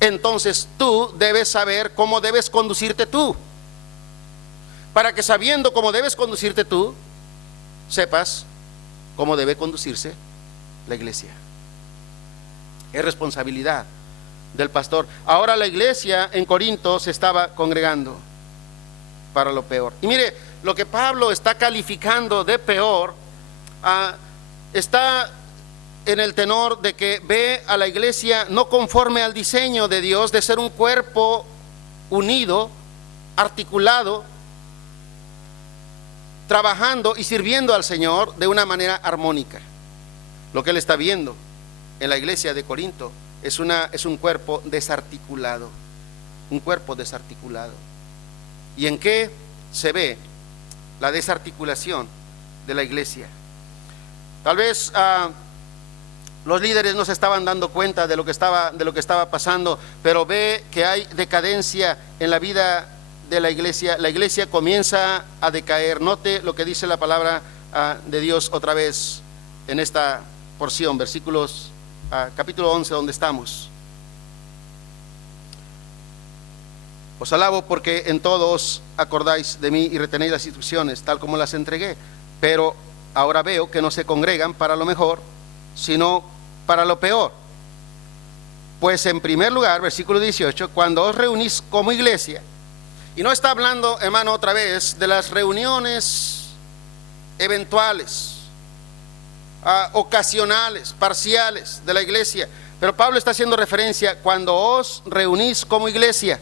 entonces tú debes saber cómo debes conducirte tú, para que sabiendo cómo debes conducirte tú, sepas cómo debe conducirse la iglesia. Es responsabilidad del pastor. Ahora la iglesia en Corinto se estaba congregando para lo peor. Y mire, lo que Pablo está calificando de peor está en el tenor de que ve a la iglesia no conforme al diseño de Dios de ser un cuerpo unido, articulado, trabajando y sirviendo al Señor de una manera armónica. Lo que él está viendo en la iglesia de Corinto es un cuerpo desarticulado, un cuerpo desarticulado. ¿Y en qué se ve la desarticulación de la iglesia? Tal vez los líderes no se estaban dando cuenta de lo que estaba pasando, pero ve que hay decadencia en la vida de la iglesia comienza a decaer. Note lo que dice la palabra de Dios otra vez en esta porción, versículos, capítulo 11 donde estamos. Os alabo porque en todo os acordáis de mí y retenéis las instrucciones tal como las entregué, pero ahora veo que no se congregan para lo mejor, sino para lo peor. pues en primer lugar, versículo 18, cuando os reunís como iglesia, y no está hablando, hermano, otra vez de las reuniones eventuales, ocasionales, parciales de la iglesia, pero Pablo está haciendo referencia cuando os reunís como iglesia,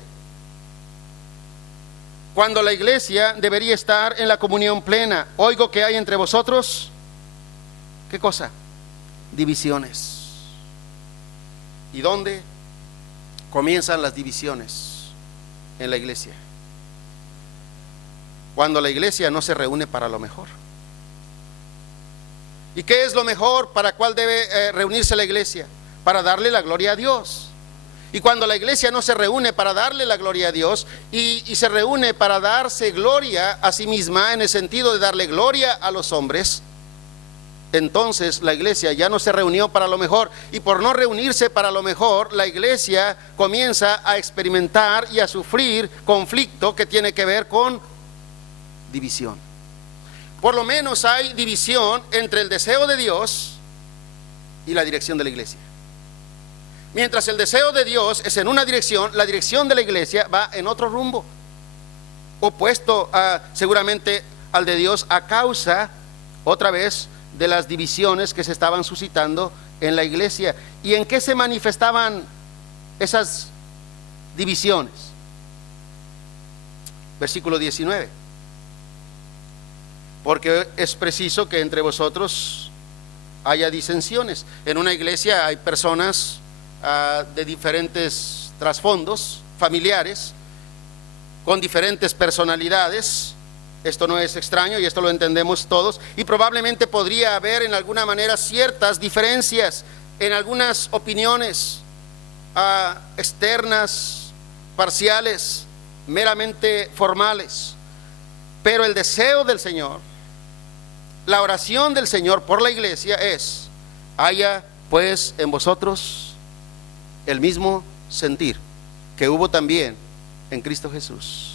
cuando la iglesia debería estar en la comunión plena. Oigo que hay entre vosotros, ¿qué cosa? Divisiones. ¿Y dónde comienzan las divisiones? En la iglesia. Cuando la iglesia no se reúne para lo mejor. ¿Y qué es lo mejor? ¿Para cuál debe reunirse la iglesia? Para darle la gloria a Dios. Y cuando la iglesia no se reúne para darle la gloria a Dios y se reúne para darse gloria a sí misma, en el sentido de darle gloria a los hombres, entonces la iglesia ya no se reunió para lo mejor, y por no reunirse para lo mejor, la iglesia comienza a experimentar y a sufrir conflicto que tiene que ver con división. Por lo menos hay división entre el deseo de Dios y la dirección de la iglesia. Mientras el deseo de Dios es en una dirección, la dirección de la iglesia va en otro rumbo, opuesto seguramente al de Dios, a causa, otra vez, de las divisiones que se estaban suscitando en la iglesia. ¿Y en qué se manifestaban esas divisiones? Versículo 19. Porque es preciso que entre vosotros haya disensiones. En una iglesia hay personas de diferentes trasfondos familiares, con diferentes personalidades. Esto no es extraño y esto lo entendemos todos, y probablemente podría haber en alguna manera ciertas diferencias en algunas opiniones externas, parciales, meramente formales. Pero el deseo del Señor, la oración del Señor por la iglesia es: haya pues en vosotros el mismo sentir que hubo también en Cristo Jesús.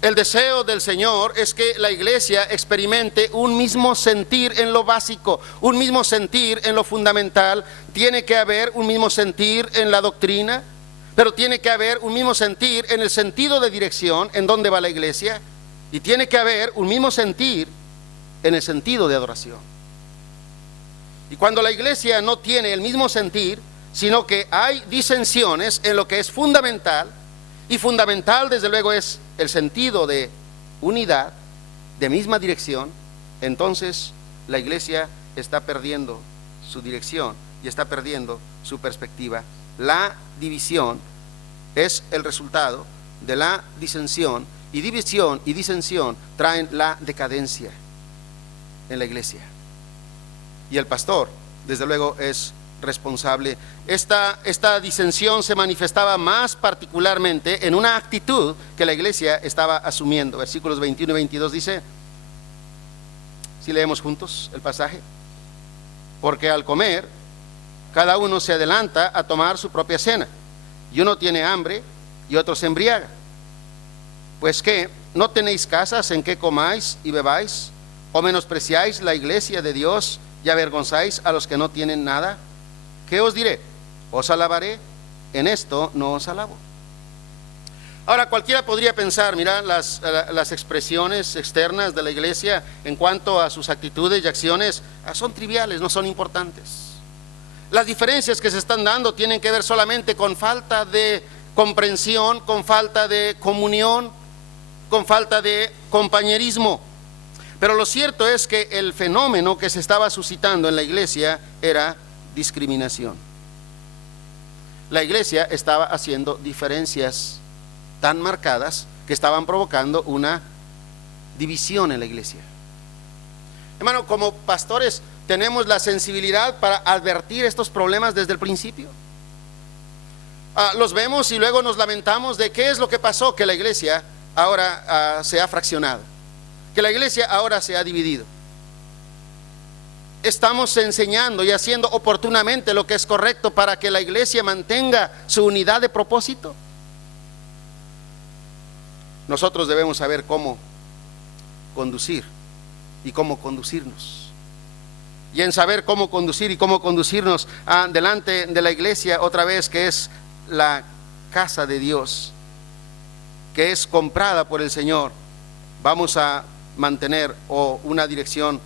El deseo del Señor es que la iglesia experimente un mismo sentir en lo básico, un mismo sentir en lo fundamental. Tiene que haber un mismo sentir en la doctrina, pero tiene que haber un mismo sentir en el sentido de dirección, en donde va la iglesia, y tiene que haber un mismo sentir en el sentido de adoración. Y cuando la iglesia no tiene el mismo sentir, sino que hay disensiones en lo que es fundamental, y fundamental desde luego es el sentido de unidad, de misma dirección, entonces la iglesia está perdiendo su dirección y está perdiendo su perspectiva. La división es el resultado de la disensión, y división y disensión traen la decadencia en la iglesia. Y el pastor, desde luego, es responsable. Esta disensión se manifestaba más particularmente en una actitud que la iglesia estaba asumiendo. Versículos 21 y 22 dice, si leemos juntos el pasaje: porque al comer cada uno se adelanta a tomar su propia cena, y uno tiene hambre y otro se embriaga. Pues ¿qué? ¿No tenéis casas en que comáis y bebáis? ¿O menospreciáis la iglesia de Dios y avergonzáis a los que no tienen nada? ¿Qué os diré? ¿Os alabaré? En esto no os alabo. Ahora, cualquiera podría pensar, mira, las expresiones externas de la iglesia en cuanto a sus actitudes y acciones son triviales, no son importantes. Las diferencias que se están dando tienen que ver solamente con falta de comprensión, con falta de comunión, con falta de compañerismo. Pero lo cierto es que el fenómeno que se estaba suscitando en la iglesia era discriminación. La iglesia estaba haciendo diferencias tan marcadas que estaban provocando una división en la iglesia. Hermano, como pastores tenemos la sensibilidad para advertir estos problemas desde el principio. Los vemos y luego nos lamentamos de qué es lo que pasó, que la iglesia ahora se ha fraccionado, que la iglesia ahora se ha dividido. Estamos enseñando y haciendo oportunamente lo que es correcto para que la iglesia mantenga su unidad de propósito. Nosotros debemos saber cómo conducir y cómo conducirnos. y en saber cómo conducir y cómo conducirnos delante de la iglesia, otra vez, que es la casa de Dios, que es comprada por el Señor, vamos a mantener o una dirección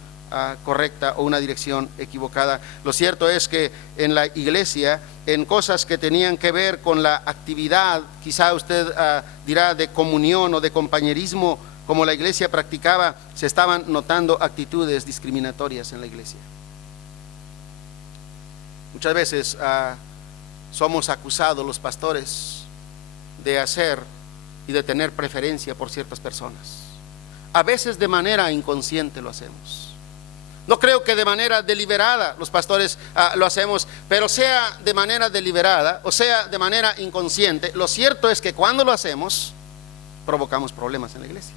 correcta o una dirección equivocada. Lo cierto es que en la iglesia, en cosas que tenían que ver con la actividad, quizá usted dirá, de comunión o de compañerismo, como la iglesia practicaba, se estaban notando actitudes discriminatorias en la iglesia. Muchas veces somos acusados los pastores de hacer y de tener preferencia por ciertas personas. A veces de manera inconsciente lo hacemos. No creo que de manera deliberada los pastores lo hacemos, pero sea de manera deliberada o sea de manera inconsciente, lo cierto es que cuando lo hacemos, provocamos problemas en la iglesia.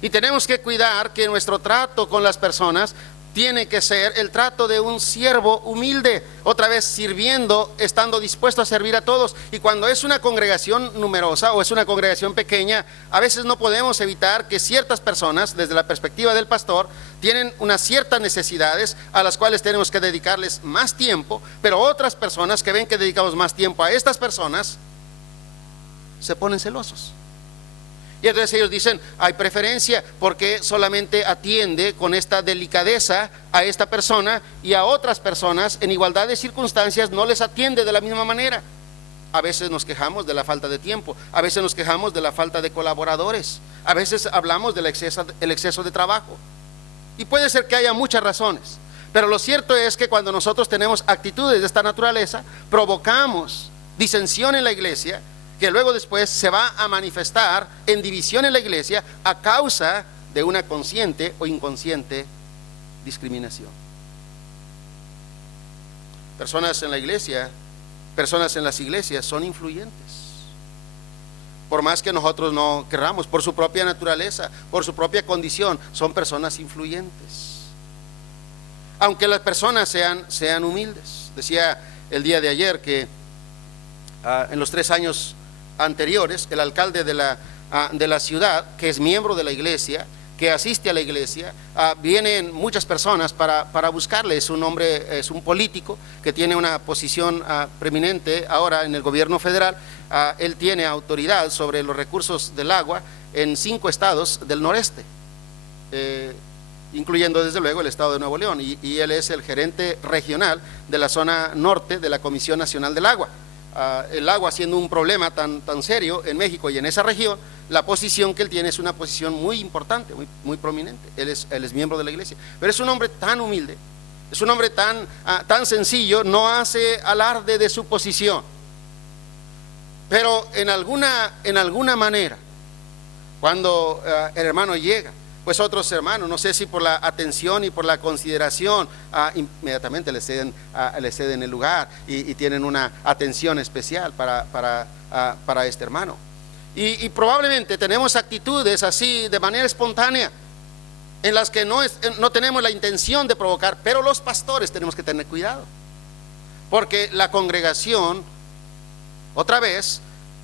Y tenemos que cuidar que nuestro trato con las personas tiene que ser el trato de un siervo humilde, otra vez sirviendo, estando dispuesto a servir a todos. Y cuando es una congregación numerosa o es una congregación pequeña, a veces no podemos evitar que ciertas personas, desde la perspectiva del pastor, tienen unas ciertas necesidades a las cuales tenemos que dedicarles más tiempo, pero otras personas que ven que dedicamos más tiempo a estas personas, se ponen celosos. Y entonces ellos dicen, hay preferencia porque solamente atiende con esta delicadeza a esta persona, y a otras personas en igualdad de circunstancias no les atiende de la misma manera. A veces nos quejamos de la falta de tiempo, a veces nos quejamos de la falta de colaboradores, a veces hablamos del exceso de trabajo. Y puede ser que haya muchas razones, pero lo cierto es que cuando nosotros tenemos actitudes de esta naturaleza, provocamos disensión en la iglesia, que luego después se va a manifestar en división en la iglesia a causa de una consciente o inconsciente discriminación. Personas en la iglesia, personas en las iglesias son influyentes, por más que nosotros no querramos, por su propia naturaleza, por su propia condición, son personas influyentes, aunque las personas sean humildes. Decía el día de ayer que en los 3 años anteriores, el alcalde de la ciudad, que es miembro de la iglesia, que asiste a la iglesia, vienen muchas personas para buscarle. Es un hombre, es un político que tiene una posición preeminente ahora en el gobierno federal. Él tiene autoridad sobre los recursos del agua en 5 estados del noreste, incluyendo desde luego el estado de Nuevo León, y él es el gerente regional de la zona norte de la Comisión Nacional del Agua. El agua siendo un problema tan serio en México y en esa región, la posición que él tiene es una posición muy importante, muy prominente. Él es miembro de la iglesia, pero es un hombre tan humilde, es un hombre tan sencillo, no hace alarde de su posición, pero en alguna manera, cuando el hermano llega, pues otros hermanos, no sé si por la atención y por la consideración, inmediatamente le ceden el lugar y tienen una atención especial para este hermano. Y probablemente tenemos actitudes así de manera espontánea, en las que no tenemos la intención de provocar, pero los pastores tenemos que tener cuidado, porque la congregación, otra vez,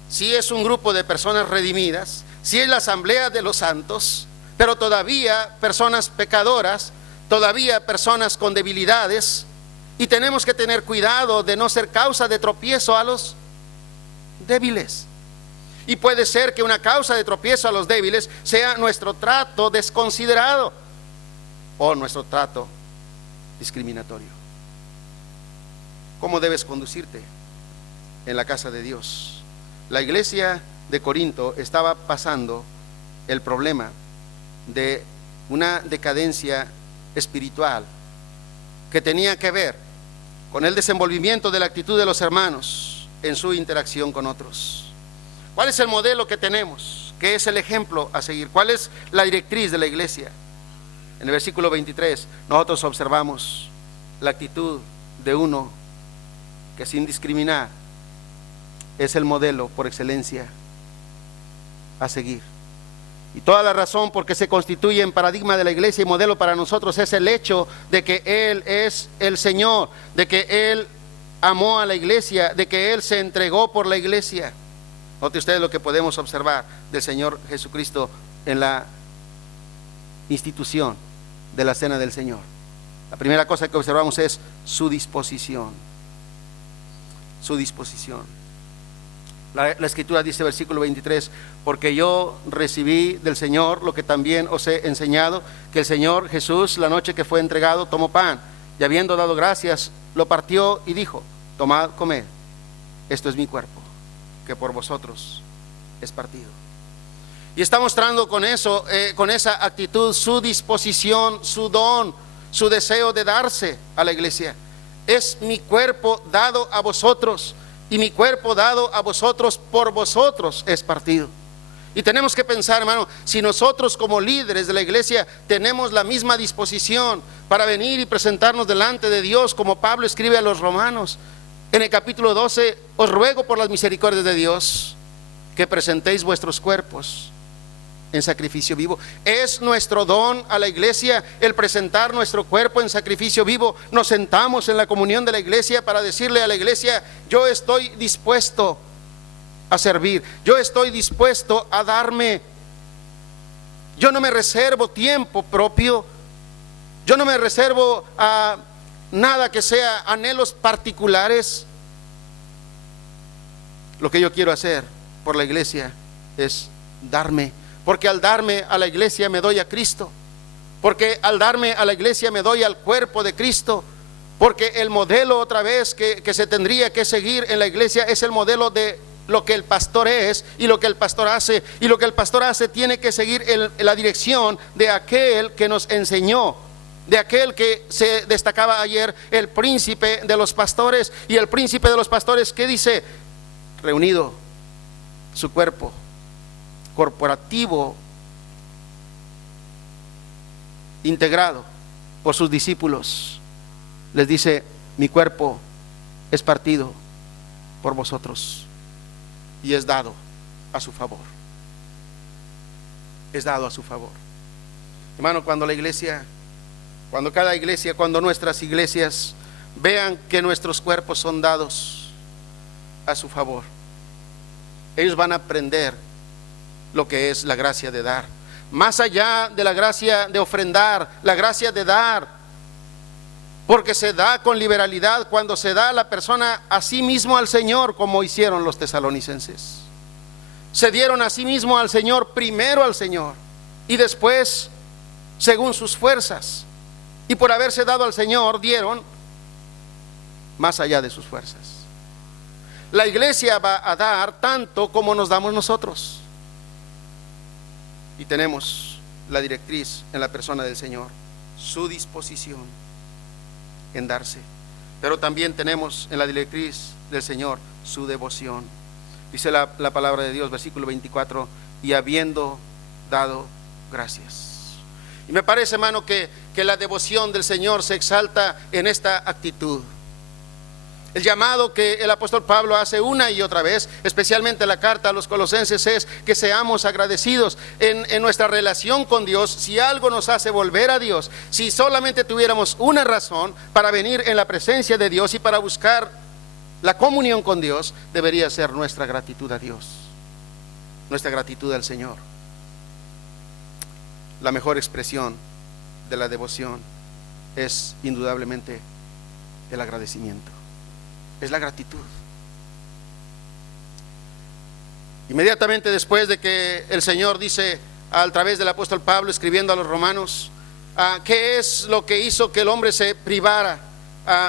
si es un grupo de personas redimidas, si es la asamblea de los santos, pero todavía personas pecadoras, todavía personas con debilidades, y tenemos que tener cuidado de no ser causa de tropiezo a los débiles. Y puede ser que una causa de tropiezo a los débiles sea nuestro trato desconsiderado o nuestro trato discriminatorio. ¿Cómo debes conducirte en la casa de Dios? La iglesia de Corinto estaba pasando el problema de una decadencia espiritual que tenía que ver con el desenvolvimiento de la actitud de los hermanos en su interacción con otros. ¿Cuál es el modelo que tenemos? ¿Qué es el ejemplo a seguir? ¿Cuál es la directriz de la iglesia? En el versículo 23 nosotros observamos la actitud de uno que sin discriminar es el modelo por excelencia a seguir. Y toda la razón por qué se constituye en paradigma de la iglesia y modelo para nosotros es el hecho de que Él es el Señor, de que Él amó a la iglesia, de que Él se entregó por la iglesia. Note ustedes lo que podemos observar del Señor Jesucristo en la institución de la cena del Señor. La primera cosa que observamos es su disposición. Su disposición. La Escritura dice, versículo 23, porque yo recibí del Señor lo que también os he enseñado, que el Señor Jesús, la noche que fue entregado, tomó pan, y habiendo dado gracias, lo partió y dijo, tomad, comed, esto es mi cuerpo, que por vosotros es partido. Y está mostrando con eso, con esa actitud, su disposición, su don, su deseo de darse a la iglesia. Es mi cuerpo dado a vosotros, y mi cuerpo dado a vosotros por vosotros es partido. Y tenemos que pensar, hermano, si nosotros como líderes de la iglesia tenemos la misma disposición para venir y presentarnos delante de Dios, como Pablo escribe a los romanos en el capítulo 12, os ruego por las misericordias de Dios que presentéis vuestros cuerpos en sacrificio vivo. Es nuestro don a la iglesia el presentar nuestro cuerpo en sacrificio vivo. Nos sentamos en la comunión de la iglesia para decirle a la iglesia, yo estoy dispuesto a servir, yo estoy dispuesto a darme. Yo no me reservo tiempo propio, yo no me reservo a nada que sea anhelos particulares. Lo que yo quiero hacer por la iglesia es darme, porque al darme a la iglesia me doy a Cristo, porque al darme a la iglesia me doy al cuerpo de Cristo, porque el modelo otra vez que se tendría que seguir en la iglesia es el modelo de lo que el pastor es y lo que el pastor hace, y lo que el pastor hace tiene que seguir la dirección de aquel que nos enseñó, de aquel que se destacaba ayer, el príncipe de los pastores. Y el príncipe de los pastores, ¿qué dice? Reunido su cuerpo corporativo, integrado por sus discípulos, les dice, mi cuerpo es partido por vosotros y es dado a su favor. Es dado a su favor. Hermano, cuando la iglesia, cuando cada iglesia, cuando nuestras iglesias vean que nuestros cuerpos son dados a su favor, ellos van a aprender lo que es la gracia de dar. Más allá de la gracia de ofrendar, la gracia de dar, porque se da con liberalidad cuando se da a la persona a sí mismo al Señor, como hicieron los tesalonicenses. Se dieron a sí mismo al Señor, primero al Señor y después según sus fuerzas, y por haberse dado al Señor dieron más allá de sus fuerzas. La iglesia va a dar tanto como nos damos nosotros, y tenemos la directriz en la persona del Señor, su disposición en darse, pero también tenemos en la directriz del Señor su devoción. Dice la palabra de Dios, versículo 24, y habiendo dado gracias. Y me parece, hermano, que la devoción del Señor se exalta en esta actitud. El llamado que el apóstol Pablo hace una y otra vez, especialmente en la carta a los Colosenses, es que seamos agradecidos en nuestra relación con Dios. Si algo nos hace volver a Dios, si solamente tuviéramos una razón para venir en la presencia de Dios y para buscar la comunión con Dios, debería ser nuestra gratitud a Dios, nuestra gratitud al Señor. La mejor expresión de la devoción es indudablemente el agradecimiento. Es la gratitud. Inmediatamente después de que el Señor dice a través del apóstol Pablo, escribiendo a los romanos, ¿qué es lo que hizo que el hombre se privara,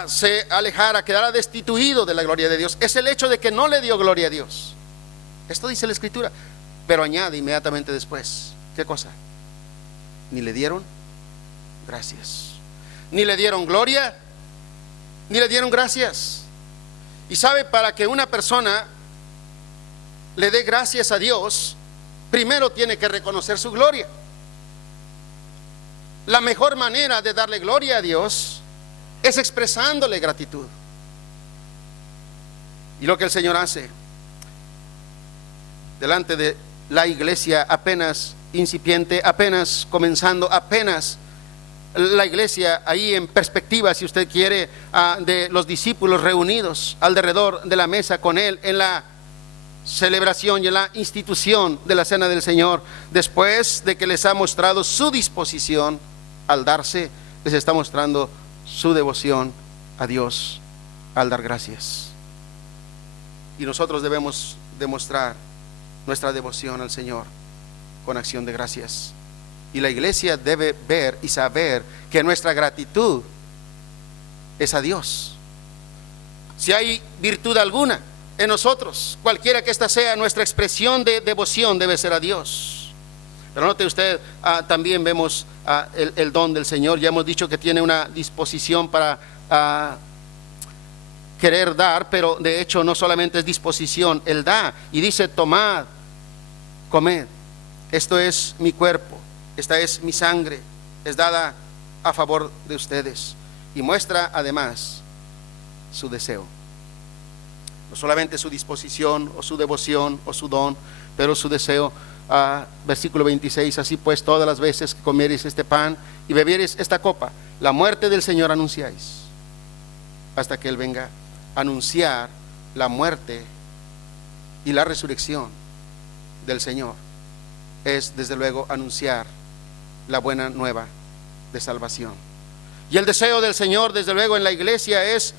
se alejara, quedara destituido de la gloria de Dios? Es el hecho de que no le dio gloria a Dios. Esto dice la Escritura. Pero añade inmediatamente después, ¿qué cosa? Ni le dieron gracias, ni le dieron gloria, ni le dieron gracias. Y sabe, para que una persona le dé gracias a Dios, primero tiene que reconocer su gloria. La mejor manera de darle gloria a Dios es expresándole gratitud. Y lo que el Señor hace delante de la iglesia apenas incipiente, apenas comenzando, apenas la iglesia ahí en perspectiva, si usted quiere, de los discípulos reunidos alrededor de la mesa con él en la celebración y en la institución de la cena del Señor. Después de que les ha mostrado su disposición al darse, les está mostrando su devoción a Dios al dar gracias. Y nosotros debemos demostrar nuestra devoción al Señor con acción de gracias. Y la iglesia debe ver y saber que nuestra gratitud es a Dios. Si hay virtud alguna en nosotros, cualquiera que ésta sea, nuestra expresión de devoción debe ser a Dios. Pero note usted, también vemos el don del Señor. Ya hemos dicho que tiene una disposición para querer dar, pero de hecho no solamente es disposición, Él da y dice: tomad, comed, esto es mi cuerpo, esta es mi sangre, es dada a favor de ustedes. Y muestra además su deseo, no solamente su disposición o su devoción o su don, pero su deseo. Versículo 26: así pues, todas las veces que comiereis este pan y bebiereis esta copa, la muerte del Señor anunciáis hasta que Él venga. Anunciar la muerte y la resurrección del Señor es desde luego anunciar la buena nueva de salvación. Y el deseo del Señor desde luego en la iglesia es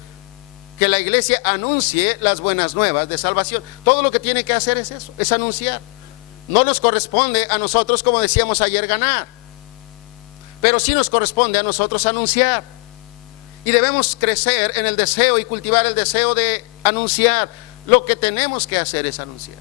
que la iglesia anuncie las buenas nuevas de salvación. Todo lo que tiene que hacer es eso, es anunciar. No nos corresponde a nosotros, como decíamos ayer, ganar, pero sí nos corresponde a nosotros anunciar. Y debemos crecer en el deseo y cultivar el deseo de anunciar. Lo que tenemos que hacer es anunciar.